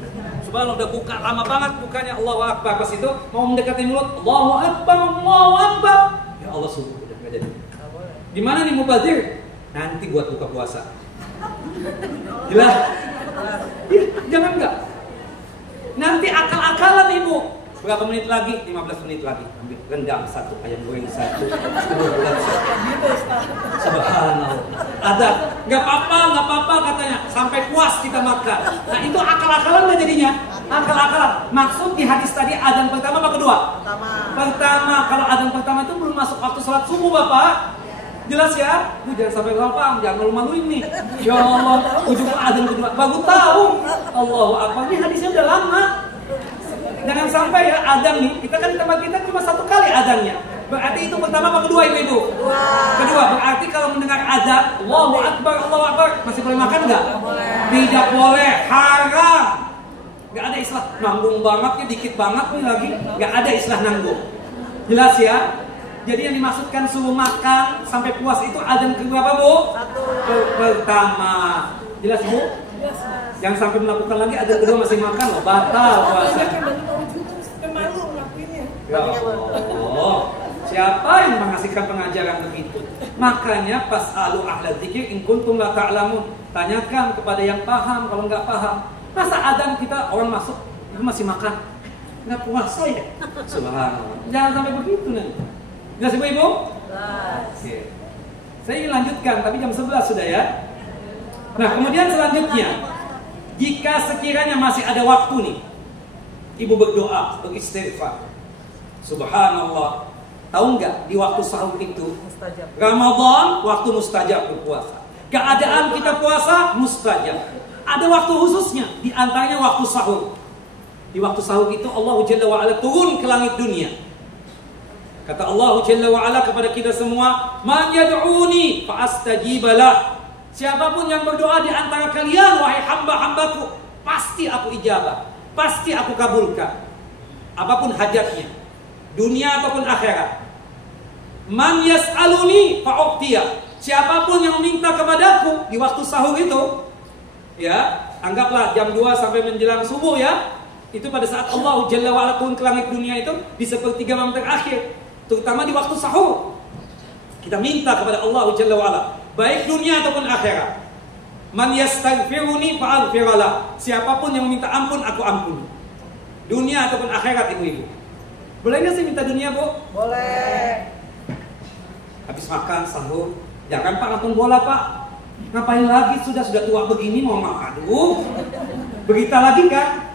Subhanallah, udah buka lama banget bukanya, Allahu Akbar. Pas itu mau mendekati mulut, Allahu Akbar, Allahu Akbar. Ya Allah, subuh udah gak jadi. Di mana nih mubazir? Nanti buat buka puasa. Jelas? Ya, jangan enggak. Nanti akal-akalan ibu. Berapa menit lagi? 15 menit lagi. Ambil rendang satu, ayam goreng satu, subhanallah. Ada, nggak apa-apa katanya. Sampai puas kita makan. Nah itu akal-akalan nggak jadinya? Akal-akalan. Maksud di hadis tadi azan pertama apa kedua? Pertama. Kalau azan pertama itu belum masuk waktu sholat subuh, Bapak. Jelas ya? Jangan sampai lupa, jangan malu-maluin nih. Ya Allah, ujung azan kedua. Baru tahu. Allahu Akbar. Ini hadisnya udah lama. Jangan sampai ya azan nih, kita kan di tempat kita cuma satu kali azannya. Berarti itu pertama apa kedua ibu-ibu? Kedua. Berarti kalau mendengar azan, Allahu Akbar, masih boleh makan nggak? Tidak boleh, haram. Nggak ada istilah nanggung banget ya, dikit banget nih lagi. Nggak ada istilah nanggung. Jelas ya? Jadi yang dimaksudkan suruh makan sampai puas itu azan kedua apa, Bu? Pertama. Jelas, Bu? Jangan sampai melakukan lagi azan kedua masih makan loh, batal puasa. Ya Allah, siapa yang mengasihkan pengajaran begitu? Makanya pas'alu ahla dzikir in kuntum la ta'lamun. Tanyakan kepada yang paham, kalau nggak paham. Masa azan kita orang masuk itu masih makan? Nggak puasa ya? Subhanallah. Jangan sampai begitu nih. Jelas ibu-ibu? Oke. Saya ingin lanjutkan, tapi jam 11 sudah ya. Nah, kemudian selanjutnya, jika sekiranya masih ada waktu nih, ibu berdoa, beristighfar. Subhanallah. Tahu nggak di waktu sahur itu mustajab. Ramadan waktu mustajab berpuasa. Keadaan kita puasa mustajab. Ada waktu khususnya, di antaranya waktu sahur. Di waktu sahur itu Allah Jalla wa Ala turun ke langit dunia. Kata Allah Jalla wa Ala kepada kita semua, "Man yad'uni fa astajibalah." Siapapun yang berdoa di antara kalian, wahai hamba-hambaku, pasti aku ijabah, pasti aku kabulkan. Apapun hajatnya, dunia ataupun akhirat. Man yas'aluni fa'u'tiya. Siapapun yang minta kepadaku di waktu sahur itu, ya, anggaplah jam 2 sampai menjelang subuh ya. Itu pada saat Allah Jalla wa Ala turun ke langit dunia itu di sepertiga malam terakhir, terutama di waktu sahur. Kita minta kepada Allah Jalla wa Ala, baik dunia ataupun akhirat. Man yastaghfiruni fa'aghfiralah. Siapapun yang minta ampun, aku ampuni. Dunia ataupun akhirat, ibu-ibu. Boleh nggak sih minta dunia, Bu? Boleh. Habis makan sahur, jangan Pak nonton bola Pak. Ngapain lagi, sudah tua begini mau makan. Aduh, berita lagi kan?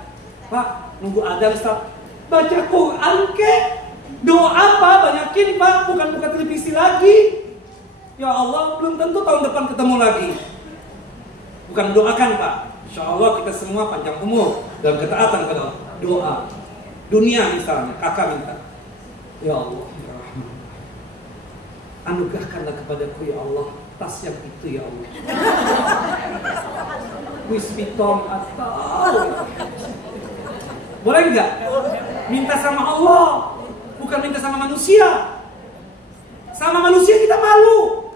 Pak, nunggu adzan Ustaz. Baca Quran kek. Doa Pak, banyakin Pak, bukan buka televisi lagi. Ya Allah, belum tentu tahun depan ketemu lagi. Bukan doakan Pak, Insya Allah kita semua panjang umur dan ketaatan kepada Allah. Doa dunia misalnya, kakak minta, ya Allah, ya Rahman, anugerahkanlah kepadaku ya Allah tas yang itu ya Allah. Wismitom atau boleh nggak? Minta sama Allah, bukan minta sama manusia. Sama manusia kita malu.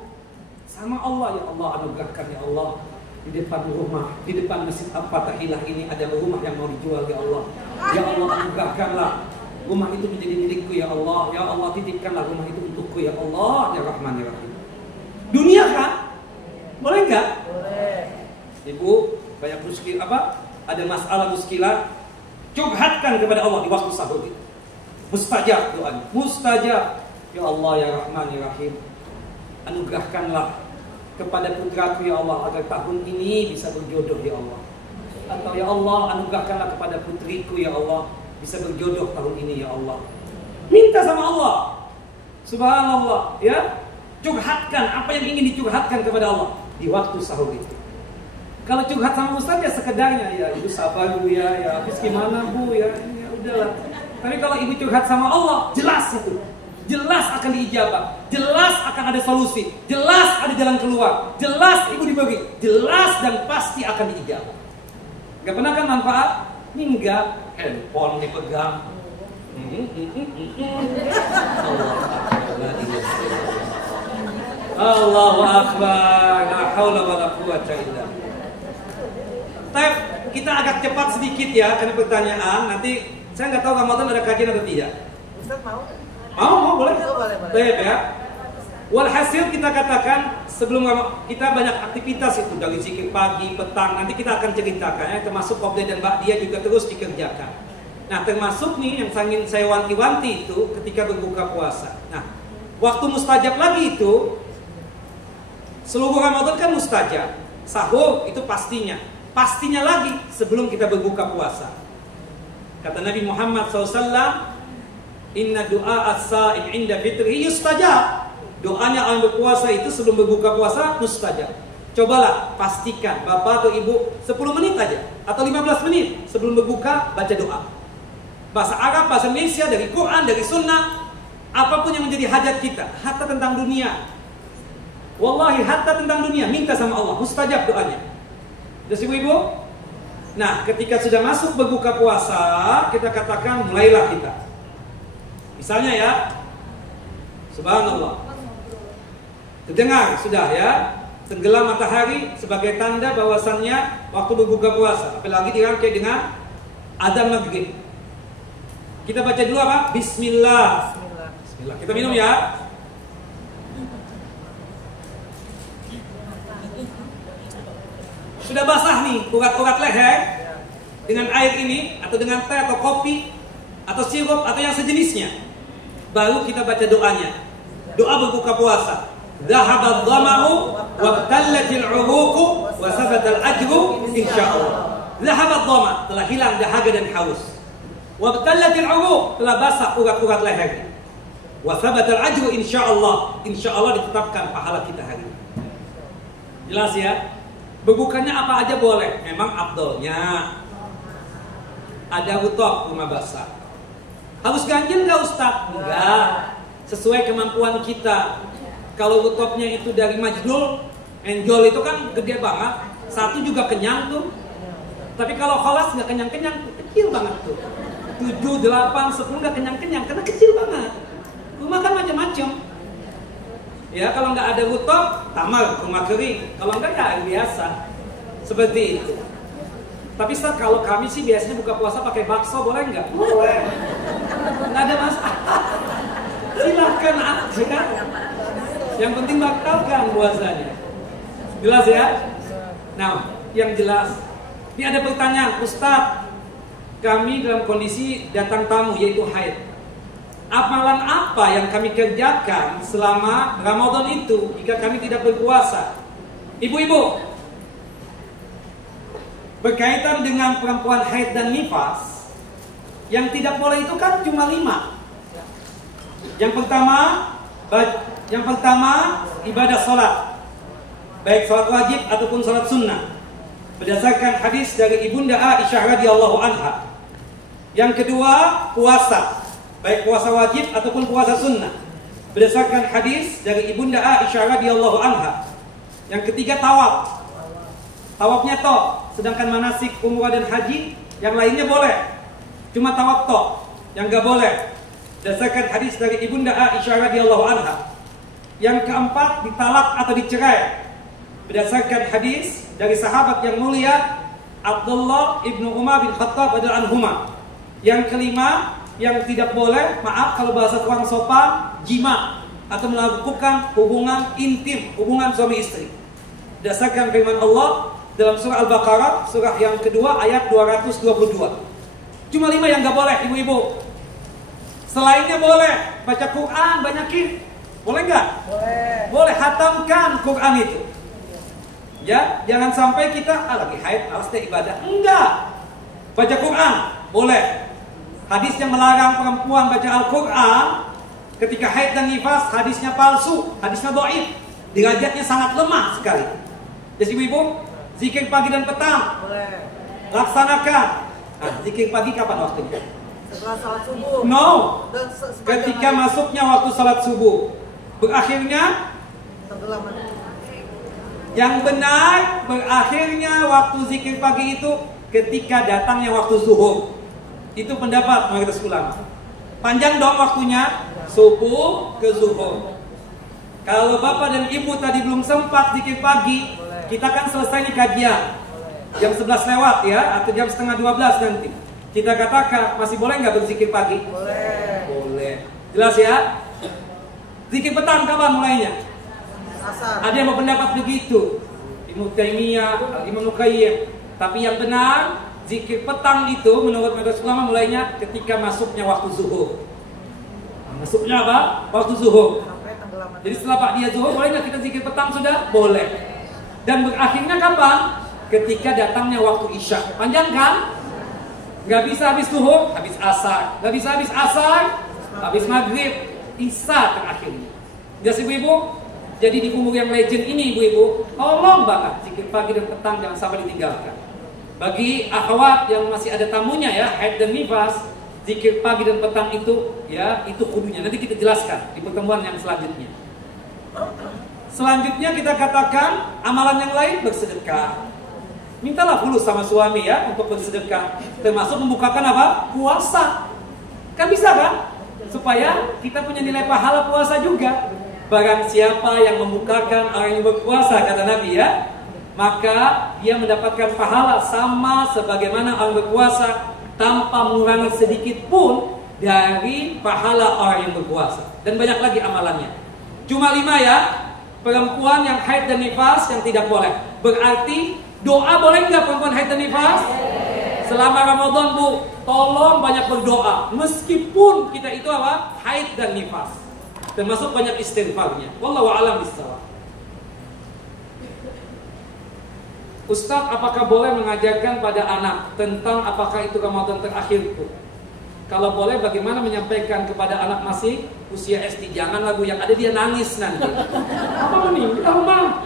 Sama Allah, ya Allah anugerahkan ya Allah. Di depan rumah, di depan masjid Al-Fatihah ini ada rumah yang mau dijual ya Allah. Ya Allah anugerahkanlah rumah itu menjadi milikku ya Allah. Ya Allah titipkanlah rumah itu untukku ya Allah, ya Rahman ya Rahim. Dunia kan? Boleh nggak? Boleh. Ibu banyak muskil apa? Ada masalah muskilah, curhatkan kepada Allah di waktu sahur itu. Mustajab doanya, mustajab. Ya Allah ya Rahman ya Rahim, anugerahkanlah kepada putraku ya Allah agar tahun ini bisa berjodoh ya Allah. Atau ya Allah anugerahkanlah kepada putriku ya Allah bisa berjodoh tahun ini ya Allah. Minta sama Allah. Subhanallah ya. Curhatkan apa yang ingin dicurhatkan kepada Allah di waktu sahur itu. Kalau curhat sama ustaz ya sekedarnya ya ibu sabar bu ya habis gimana bu ya udahlah. Tapi kalau ibu curhat sama Allah jelas itu. Jelas akan diijabah, jelas akan ada solusi, jelas ada jalan keluar, jelas ibu dibagi, jelas dan pasti akan diijabah. Gak pernah kan manfaat? Enggak, handphone dipegang. Allahu Akbar, la haula wala quwwata illa billah. Kita agak cepat sedikit ya karena pertanyaan. Nanti saya nggak tahu Ramadan ada kajian atau tidak. Ustaz mau? Mau boleh. Boleh. Baik ya. Walhasil kita katakan sebelum kita banyak aktivitas itu dari zikir pagi, petang. Nanti kita akan ceritakan ya, termasuk qobliyah dan ba'diyah juga terus dikerjakan. Nah, termasuk nih yang ingin saya wanti-wanti itu ketika berbuka puasa. Nah, waktu mustajab lagi itu seluruh Ramadan kan mustajab. Sahur itu pastinya. Pastinya lagi sebelum kita berbuka puasa. Kata Nabi Muhammad SAW, inna du'a as-sa'im inda fitrihi yustajab. Doanya orang berpuasa itu sebelum berbuka puasa mustajab. Cobalah pastikan bapak atau ibu 10 menit aja atau 15 menit sebelum berbuka baca doa. Bahasa Arab, bahasa Indonesia, dari Quran, dari Sunnah, apapun yang menjadi hajat kita, hatta tentang dunia. Wallahi hatta tentang dunia, minta sama Allah, mustajab doanya. Sudah ibu-ibu? Nah, ketika sudah masuk berbuka puasa, kita katakan mulailah kita. Misalnya ya, subhanallah, terdengar sudah ya, tenggelam matahari sebagai tanda bahwasannya waktu berbuka puasa. Apalagi dirangkai dengan adzan maghrib. Kita baca dulu apa? Bismillah. Bismillah. Kita minum ya. Sudah basah nih urat-urat leher dengan air ini atau dengan teh atau kopi atau sirup atau yang sejenisnya. Baru kita baca doanya. Doa berbuka puasa. Dhahabad dhama'u wabtallatil 'uruqu wa sabatal ajru insyaallah. Dhahabad dhama, telah hilang dahaga dan haus. Wabtallatil 'uruq, telah basah urat-urat leher. Wa sabatal ajru insyaallah. Insyaallah ditetapkan pahala kita hari ini. Jelas ya? Berbukanya apa aja boleh. Memang afdolnya ada rutab rumah basah. Harus ganjil nggak Ustaz? Enggak. Sesuai kemampuan kita. Kalau rutopnya itu dari majdul, enjol itu kan gede banget. Satu juga kenyang tuh. Tapi kalau kholas nggak kenyang-kenyang, kecil banget tuh. 7, 8, 10 nggak kenyang-kenyang karena kecil banget. Rumah kan macam-macam. Ya kalau nggak ada rutop, tamar, rumah kering. Kalau nggak ya air biasa. Seperti itu. Tapi Ustaz, kalau kami sih biasanya buka puasa pakai bakso, boleh nggak? Boleh. Nggak ada masalah. Silahkan aja. Yang penting batalkan puasanya. Jelas ya? Nah, yang jelas. Ini ada pertanyaan, Ustaz. Kami dalam kondisi datang tamu yaitu haid. Amalan apa yang kami kerjakan selama Ramadan itu jika kami tidak berpuasa? Ibu-ibu, berkaitan dengan perempuan haid dan nifas, yang tidak boleh itu kan cuma 5. Yang pertama ibadah sholat, baik sholat wajib ataupun sholat sunnah. berdasarkan hadis dari Ibunda Aisyah radhiyallahu anha. Yang kedua, puasa, baik puasa wajib ataupun puasa sunnah, berdasarkan hadis dari Ibunda Aisyah radhiyallahu anha. Yang ketiga, tawaf. Tawafnya toh, sedangkan manasik umrah dan haji yang lainnya boleh. Cuma tawaf toh yang enggak boleh. Berdasarkan hadis dari Ibunda Aisyah radhiyallahu anha. Yang keempat, ditalak atau dicerai. Berdasarkan hadis dari sahabat yang mulia Abdullah ibnu Umar bin Khattab radhiyallahu anhuma. Yang kelima, yang tidak boleh, maaf kalau bahasa kurang sopan, jima atau melakukan hubungan intim, hubungan suami istri. Berdasarkan firman Allah dalam surah Al-Baqarah, surah yang kedua ayat 222. Cuma 5 yang nggak boleh, ibu-ibu. Selainnya boleh, baca Quran banyakin. Boleh nggak? Boleh. Boleh, hatamkan Quran itu. Ya, jangan sampai kita lagi haid, alas deh ibadah. Enggak. Baca Quran, boleh. Hadis yang melarang perempuan baca Al-Quran ketika haid dan nifas, hadisnya palsu, hadisnya dhaif. Derajatnya sangat lemah sekali. Jadi ibu-ibu, zikir pagi dan petang. Boleh. Laksanakan. Nah, zikir pagi kapan waktunya? Setelah salat subuh. No. Dan Ketika masuknya waktu salat subuh. Berakhirnya tenggelam. yang benar, berakhirnya waktu zikir pagi itu ketika datangnya waktu zuhur. Itu pendapat mayoritas ulama. Panjang dong waktunya, subuh ke zuhur. Kalau bapak dan ibu tadi belum sempat zikir pagi, kita kan selesai nih kajian jam 11 lewat ya, atau jam setengah 12 nanti. Kita katakan, masih boleh nggak berzikir pagi? Boleh. Boleh. Jelas ya? Zikir petang kapan mulainya? Asar. Ada yang berpendapat begitu, Ibnu Taimiyah, Imam Qayyim. Tapi yang benar, zikir petang itu menurut mayoritas ulama mulainya ketika masuknya waktu zuhur. Masuknya apa? Waktu zuhur. Sampai tenggelam. Jadi setelah Pak dia zuhur, boleh nggak kita zikir petang sudah? Boleh. Dan berakhirnya kapan? Ketika datangnya waktu isya. Panjang kan? Gak bisa habis zuhur, habis asar. Gak bisa habis asar, habis maghrib, isya terakhirnya. Jadi ibu-ibu, jadi di umur yang legend ini ibu-ibu, tolong banget zikir pagi dan petang jangan sampai ditinggalkan. Bagi akhwat yang masih ada tamunya ya, haid dan nifas, zikir pagi dan petang itu ya, itu kudunya. Nanti kita jelaskan di pertemuan yang selanjutnya. Selanjutnya kita katakan amalan yang lain, bersedekah. Mintalah fulus sama suami ya untuk bersedekah. Termasuk membukakan apa? Puasa. Kan bisa kan? Supaya kita punya nilai pahala puasa juga. Barang siapa yang membukakan orang yang berpuasa, kata Nabi ya, maka dia mendapatkan pahala sama sebagaimana orang berpuasa tanpa mengurangi sedikit pun dari pahala orang yang berpuasa. Dan banyak lagi amalannya. Cuma 5 ya. Perempuan yang haid dan nifas yang tidak boleh. Berarti doa boleh nggak perempuan haid dan nifas? Selama Ramadan bu, tolong banyak berdoa. Meskipun kita itu apa? Haid dan nifas. Termasuk banyak istighfarnya. Wallahu a'lam bishawab. Ustaz, apakah boleh mengajarkan pada anak tentang apakah itu Ramadan terakhirku? Kalau boleh, bagaimana menyampaikan kepada anak masih usia SD? Jangan lagu yang ada dia nangis nanti. Apa meninggal mah?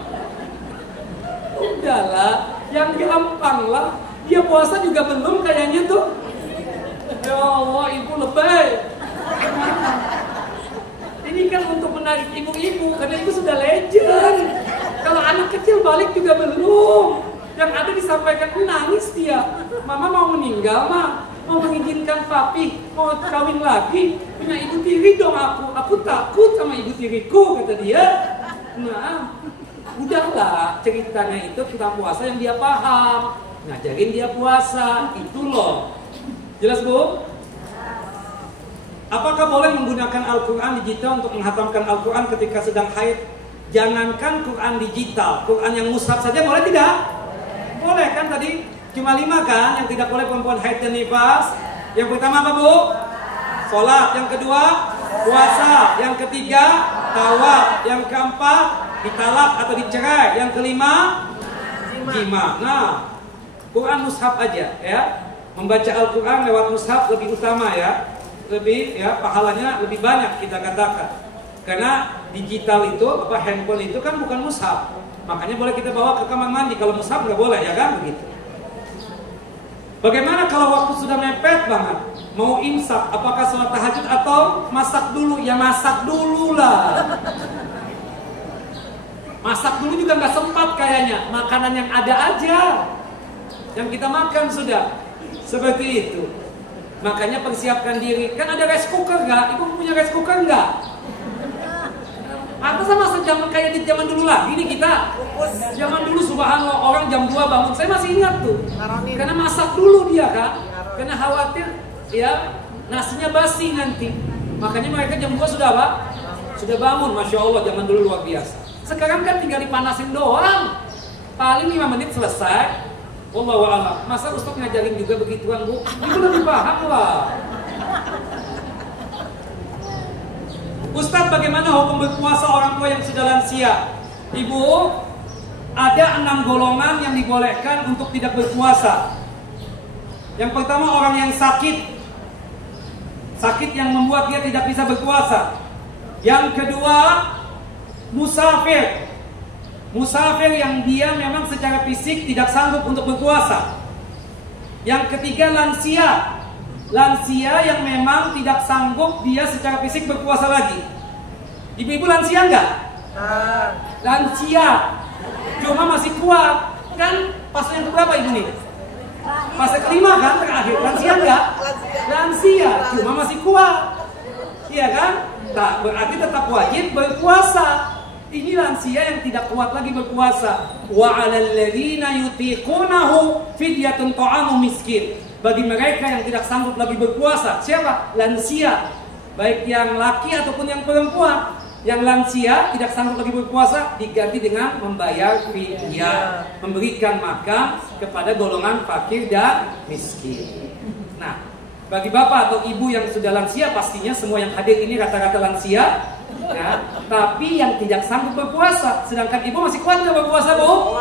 Udahlah, yang gampang lah. Dia puasa juga belum kayaknya tuh. Ya Allah, ibu lebay. Ini kan untuk menarik ibu-ibu, karena ibu sudah legend. Kalau anak kecil balik juga belum. Yang ada disampaikan nangis dia. Mama mau meninggal mah, mau mengizinkan papi, mau kawin lagi, punya ibu tiri dong aku. Aku takut sama ibu tiriku, kata dia. Nah, udahlah ceritanya itu kita puasa yang dia paham. Ngajarin dia puasa, itu loh. Jelas bu? Apakah boleh menggunakan Al-Quran digital untuk menghatamkan Al-Quran ketika sedang haid? Jangankan Quran digital, Quran yang mushaf saja boleh tidak? Boleh kan tadi? Cuma 5 kan yang tidak boleh perempuan haid dan nifas. Yang pertama apa bu? Sholat. Yang kedua puasa. Yang ketiga tawaf. Yang keempat ditalak atau dicerai. Yang kelima jima. Nah, Quran mushaf aja ya. Membaca Al-Quran lewat mushaf lebih utama ya. Lebih ya, pahalanya lebih banyak kita katakan. Karena digital itu, handphone itu kan bukan mushaf. Makanya boleh kita bawa ke kamar mandi. Kalau mushaf nggak boleh, ya kan? Begitu. Bagaimana kalau waktu sudah mepet banget? Mau imsak, apakah sholat tahajud atau masak dulu? Ya masak dulu lah. Masak dulu juga nggak sempat kayaknya. Makanan yang ada aja yang kita makan sudah. Seperti itu. Makanya persiapkan diri. Kan ada rice cooker nggak? Ibu punya rice cooker nggak? Atau sama sejaman kayak di zaman dulu lah. Ini kita zaman dulu subhanallah, orang jam 2 bangun. Saya masih ingat tuh. Karena masak dulu dia kan. Karena khawatir ya nasinya basi nanti. Makanya mereka jam 2 sudah apa? Sudah bangun. Masya Allah, zaman dulu luar biasa. Sekarang kan tinggal dipanasin doang. Paling 5 menit selesai. Wallahu a'lam. Masa Ustaz ngajarin juga begituan, Bu? Ibu lebih paham lah. Ustaz, bagaimana hukum berpuasa orang tua yang sudah lansia? Ibu, ada 6 golongan yang dibolehkan untuk tidak berpuasa. Yang pertama, orang yang sakit. Sakit yang membuat dia tidak bisa berpuasa. Yang kedua, musafir. Musafir yang dia memang secara fisik tidak sanggup untuk berpuasa. Yang ketiga, lansia. Lansia yang memang tidak sanggup dia secara fisik berpuasa lagi. Ibu-ibu lansia enggak? Lansia, cuma masih kuat. Kan fase yang keberapa ibu nih? Fase kelima kan terakhir. Lansia enggak? Lansia, cuma masih kuat. Iya kan? Tak berarti tetap wajib berpuasa. Ini lansia yang tidak kuat lagi berpuasa. Wa 'alal ladzina yutiqunahu fidyatun ta'amu miskin. Bagi mereka yang tidak sanggup lagi berpuasa. Siapa? Lansia. Baik yang laki ataupun yang perempuan. Yang lansia tidak sanggup lagi berpuasa diganti dengan membayar fidyah, memberikan makan kepada golongan fakir dan miskin. Nah, bagi bapak atau ibu yang sudah lansia, pastinya semua yang hadir ini rata-rata lansia. Ya, tapi yang tidak sanggup berpuasa. Sedangkan ibu masih kuat nggak berpuasa, Bu?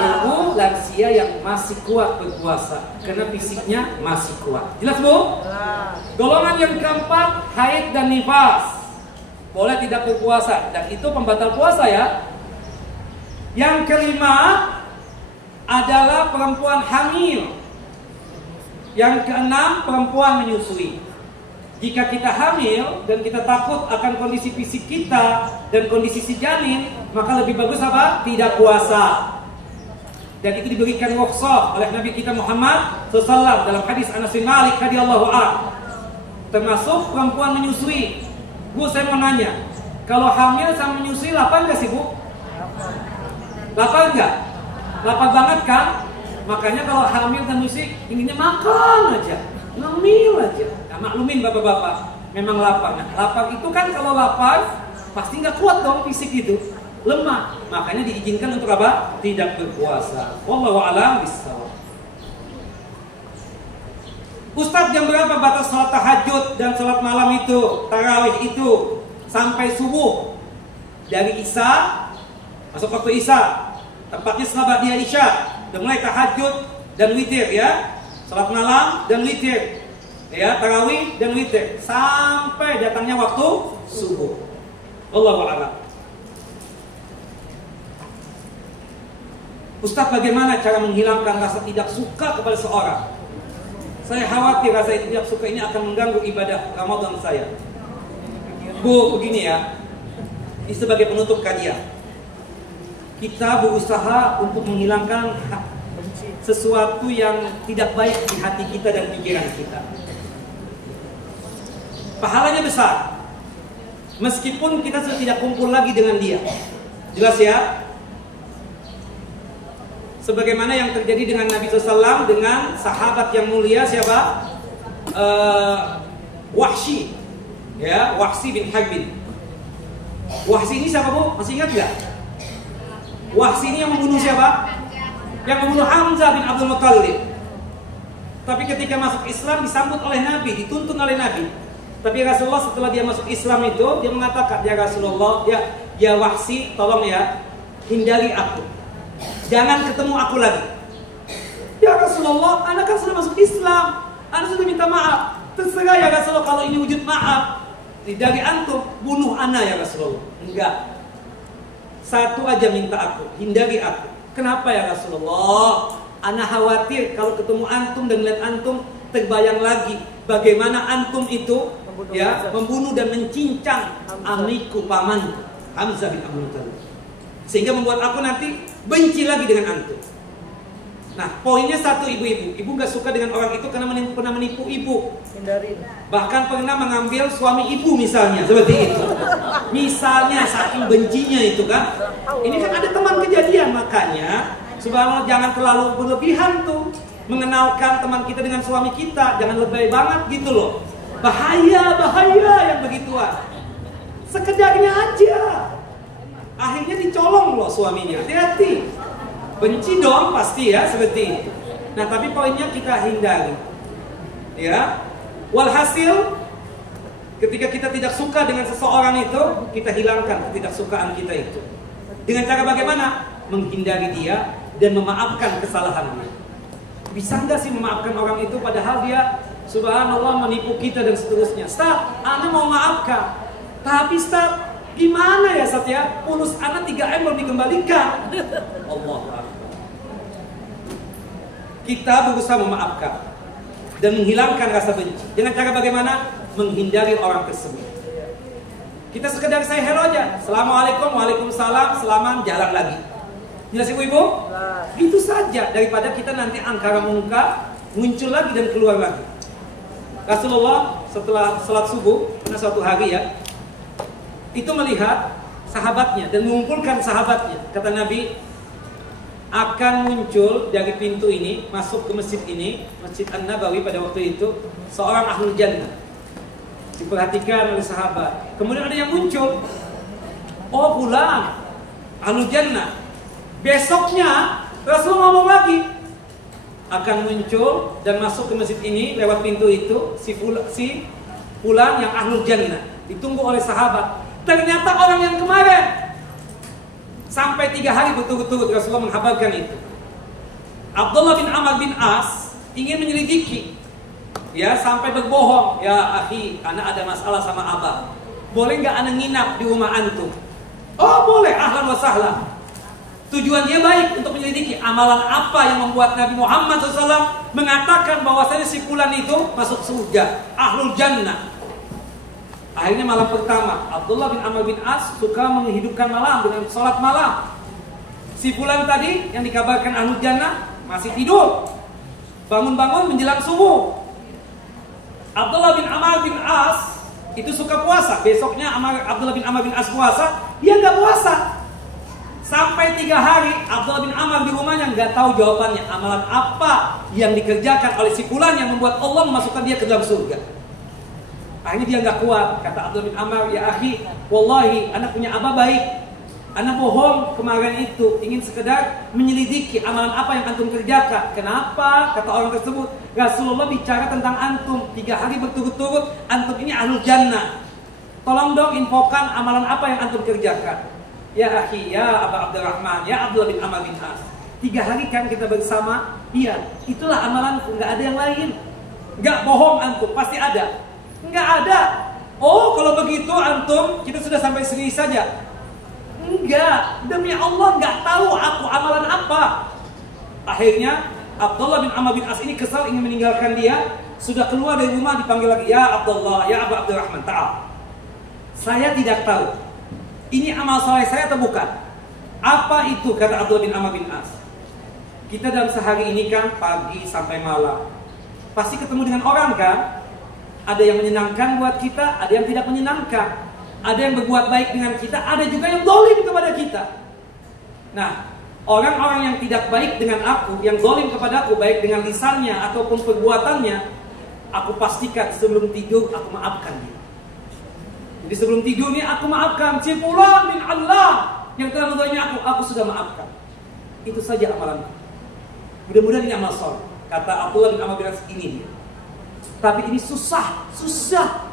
Ibu lansia yang masih kuat berpuasa karena fisiknya masih kuat. Jelas, Bu? Golongan yang keempat, haid dan nifas. Boleh tidak berpuasa dan itu pembatal puasa ya. Yang kelima adalah perempuan hamil. Yang keenam, perempuan menyusui. Jika kita hamil dan kita takut akan kondisi fisik kita dan kondisi si janin, maka lebih bagus apa? Tidak puasa. Dan itu diberikan rukhsah oleh Nabi kita Muhammad SAW dalam hadis Anas bin Malik radhiyallahu anhu. Termasuk perempuan menyusui. Bu, saya mau nanya, kalau hamil sama menyusui lapar nggak sih, Bu? Lapar nggak? Lapar banget kan? Makanya kalau hamil dan menyusui inginnya makan aja, ngemil aja. Maklumin bapak-bapak, memang lapar. Nah, lapar itu kan kalau lapar pasti nggak kuat dong fisik itu, lemah. Makanya diizinkan untuk apa? Tidak berpuasa. Wallahu a'lam bishawab. Ustaz, jam berapa batas sholat tahajud dan sholat malam itu, tarawih itu sampai subuh? Dari Isya masuk waktu Isya, tepatnya setelah dia Isya, udah mulai tahajud dan witir ya, sholat malam dan witir. Ya, tarawih dan witir sampai datangnya waktu subuh. Wallahu a'lam. Ustaz, bagaimana cara menghilangkan rasa tidak suka kepada seorang? Saya khawatir rasa tidak suka ini akan mengganggu ibadah Ramadan saya. Bu, begini ya. Ini sebagai penutup kajian. Kita berusaha untuk menghilangkan sesuatu yang tidak baik di hati kita dan pikiran kita. Pahalanya besar. Meskipun kita sudah tidak kumpul lagi dengan dia. Jelas ya? Sebagaimana yang terjadi dengan Nabi SAW dengan sahabat yang mulia siapa? Wahsy. Ya, Wahsy bin Harbin. Wahsy ini siapa, Bu? Masih ingat gak? Wahsy ini yang membunuh siapa? Yang membunuh Hamzah bin Abdul Muttalib. Tapi ketika masuk Islam disambut oleh Nabi, dituntun oleh Nabi. Tapi Rasulullah setelah dia masuk Islam itu, dia mengatakan, ya Rasulullah, ya Wahsy, tolong ya, hindari aku. Jangan ketemu aku lagi. Ya Rasulullah, anak kan sudah masuk Islam, anak sudah minta maaf. Terserah ya Rasulullah kalau ini wujud maaf. Dari antum, bunuh anak ya Rasulullah. Enggak. satu aja minta aku, hindari aku. Kenapa ya Rasulullah? Ana khawatir kalau ketemu antum dan lihat antum terbayang lagi bagaimana antum itu membunuh dan mencincang amiku paman Hamzah bin Abdul Muthalib, sehingga membuat aku nanti benci lagi dengan antum. Nah, poinnya satu, ibu nggak suka dengan orang itu karena pernah menipu ibu. Hindarin. Bahkan pernah mengambil suami ibu misalnya, seperti itu. Misalnya saking bencinya itu kan. Ini kan ada teman kejadian, makanya subhanallah jangan terlalu berlebihan tuh mengenalkan teman kita dengan suami kita, jangan lebay banget gitu loh. Bahaya yang begituan. Sekedarnya aja. Akhirnya dicolong loh suaminya. Hati-hati. Benci dong pasti ya seperti itu. Nah, tapi poinnya kita hindari. Ya. Walhasil ketika kita tidak suka dengan seseorang itu, kita hilangkan ketidaksukaan kita itu. Dengan cara bagaimana? Menghindari dia dan memaafkan kesalahan dia. Bisa nggak sih memaafkan orang itu padahal dia subhanallah menipu kita dan seterusnya? Ustaz, Anda mau maafkan. Tapi Ustaz, gimana ya Ustaz ya? Pulus Anda 3M belum dikembalikan. Allah. Kita berusaha memaafkan dan menghilangkan rasa benci. Dengan cara bagaimana? Menghindari orang tersebut. Kita sekedar say hello aja. Assalamualaikum, waalaikumsalam, selamat, jalan lagi. Jelas ibu-ibu? Itu saja, daripada kita nanti angkara mungkar, muncul lagi dan keluar lagi. Rasulullah setelah salat subuh, pada suatu hari ya, itu melihat sahabatnya dan mengumpulkan sahabatnya. Kata Nabi, akan muncul dari pintu ini, masuk ke masjid ini, Masjid An-Nabawi pada waktu itu, seorang ahlul jannah. Diperhatikan oleh sahabat. Kemudian ada yang muncul, oh fulan, ahlul jannah. Besoknya Rasulullah ngomong lagi, akan muncul dan masuk ke masjid ini lewat pintu itu si fulan yang ahlul jannah. Ditunggu oleh sahabat. Ternyata orang yang kemarin. Sampai 3 hari berturut-turut Rasulullah menghabarkan itu. Abdullah bin Amr bin As ingin menyelidiki, ya, sampai berbohong. Ya akhi, anak ada masalah sama abah. Boleh nggak anak nginap di rumah antum? Oh boleh, ahlan wa sahlan. Tujuan dia baik untuk menyelidiki amalan apa yang membuat Nabi Muhammad SAW mengatakan bahwasanya si fulan itu masuk surga, ahlul jannah. Akhirnya malam pertama, Abdullah bin Amr bin As suka menghidupkan malam dengan sholat malam. Si fulan tadi yang dikabarkan ahlul jannah masih tidur. Bangun-bangun menjelang subuh. Abdullah bin Amr bin As itu suka puasa. Besoknya Abdullah bin Amr bin As puasa, dia nggak puasa. Sampai 3 hari Abdullah bin Amr di rumahnya nggak tahu jawabannya. Amalan apa yang dikerjakan oleh si fulan yang membuat Allah memasukkan dia ke dalam surga. Akhirnya dia nggak kuat. Kata Abdullah bin Amr, ya akhi, wallahi anak punya abah baik. Anak bohong kemarin itu, ingin sekedar menyelidiki amalan apa yang antum kerjakan. Kenapa? Kata orang tersebut, Rasulullah bicara tentang antum 3 hari berturut-turut, antum ini ahlul jannah. Tolong dong infokan amalan apa yang antum kerjakan. Ya akhi, ya Aba Abdurrahman, ya Abdullah bin Amr bin As. 3 hari kan kita bersama. Iya, itulah amalanku, nggak ada yang lain. Nggak bohong antum, pasti ada. Nggak ada. Oh kalau begitu antum, kita sudah sampai sini saja. Enggak, demi Allah nggak tahu aku amalan apa. Akhirnya Abdullah bin Amr bin As ini kesal ingin meninggalkan dia. Sudah keluar dari rumah dipanggil lagi, ya Abdullah, ya Abu Abdurrahman, ta'al. Saya tidak tahu ini amal soleh saya atau bukan. Apa itu? Kata Abdullah bin Amr bin As. Kita dalam sehari ini kan pagi sampai malam pasti ketemu dengan orang kan. Ada yang menyenangkan buat kita, ada yang tidak menyenangkan. Ada yang berbuat baik dengan kita, ada juga yang zalim kepada kita. Nah, orang-orang yang tidak baik dengan aku, yang zalim kepada aku, baik dengan lisannya ataupun perbuatannya, aku pastikan sebelum tidur aku maafkan dia. Jadi sebelum tidur ini aku maafkan si fulan bin Allah yang telah mendolimi aku sudah maafkan. Itu saja amalanku. Mudah-mudahan ini amal soleh. Kata Abdullah bin Amr bin As, ini dia. Tapi ini susah,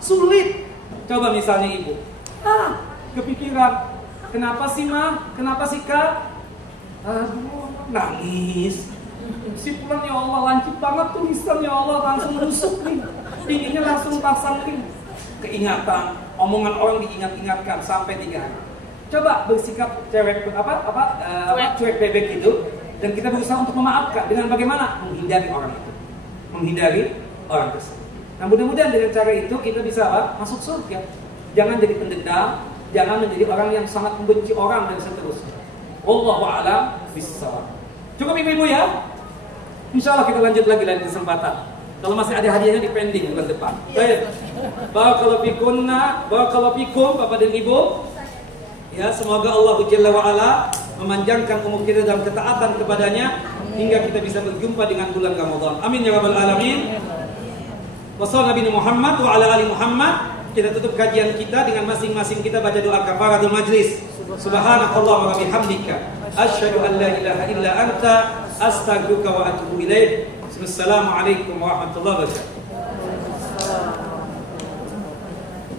sulit. Coba misalnya ibu, kepikiran, kenapa sih ma, kenapa sih kak? Aduh, nangis. Si pulang ya Allah, lancip banget tulisan ya Allah, langsung rusuk nih. Pinginnya langsung pasang nih. Keingatan, omongan orang diingat-ingatkan sampai 3 hari. Coba bersikap cuek bebek gitu, dan kita berusaha untuk memaafkan dengan bagaimana? Menghindari orang itu, menghindari orang tersebut. Nah, mudah-mudahan dengan cara itu kita bisa masuk surga. Jangan jadi pendendam, jangan menjadi orang yang sangat membenci orang dan seterusnya. Wallahu a'lam bishawab. Cukup ibu-ibu ya. Insya Allah kita lanjut lagi lain kesempatan. Kalau masih ada hadiahnya di pending bulan depan. Baik. Barakallahu fikunna, barakallahu fikum Bapak dan Ibu. Ya, semoga Allah Jalla wa Ala memanjangkan umur kita dalam ketaatan kepadanya hingga kita bisa berjumpa dengan bulan Ramadan. Amin ya rabbal alamin. Wassallallahu Nabi Muhammad wa ala ali Muhammad. Kita tutup kajian kita dengan masing-masing kita baca doa kafaratul majlis. Subhanakallahumma wa bihamdika asyhadu an la ilaha illa anta astaghfiruka wa atubu ilaik. Wassalamualaikum warahmatullahi wabarakatuh.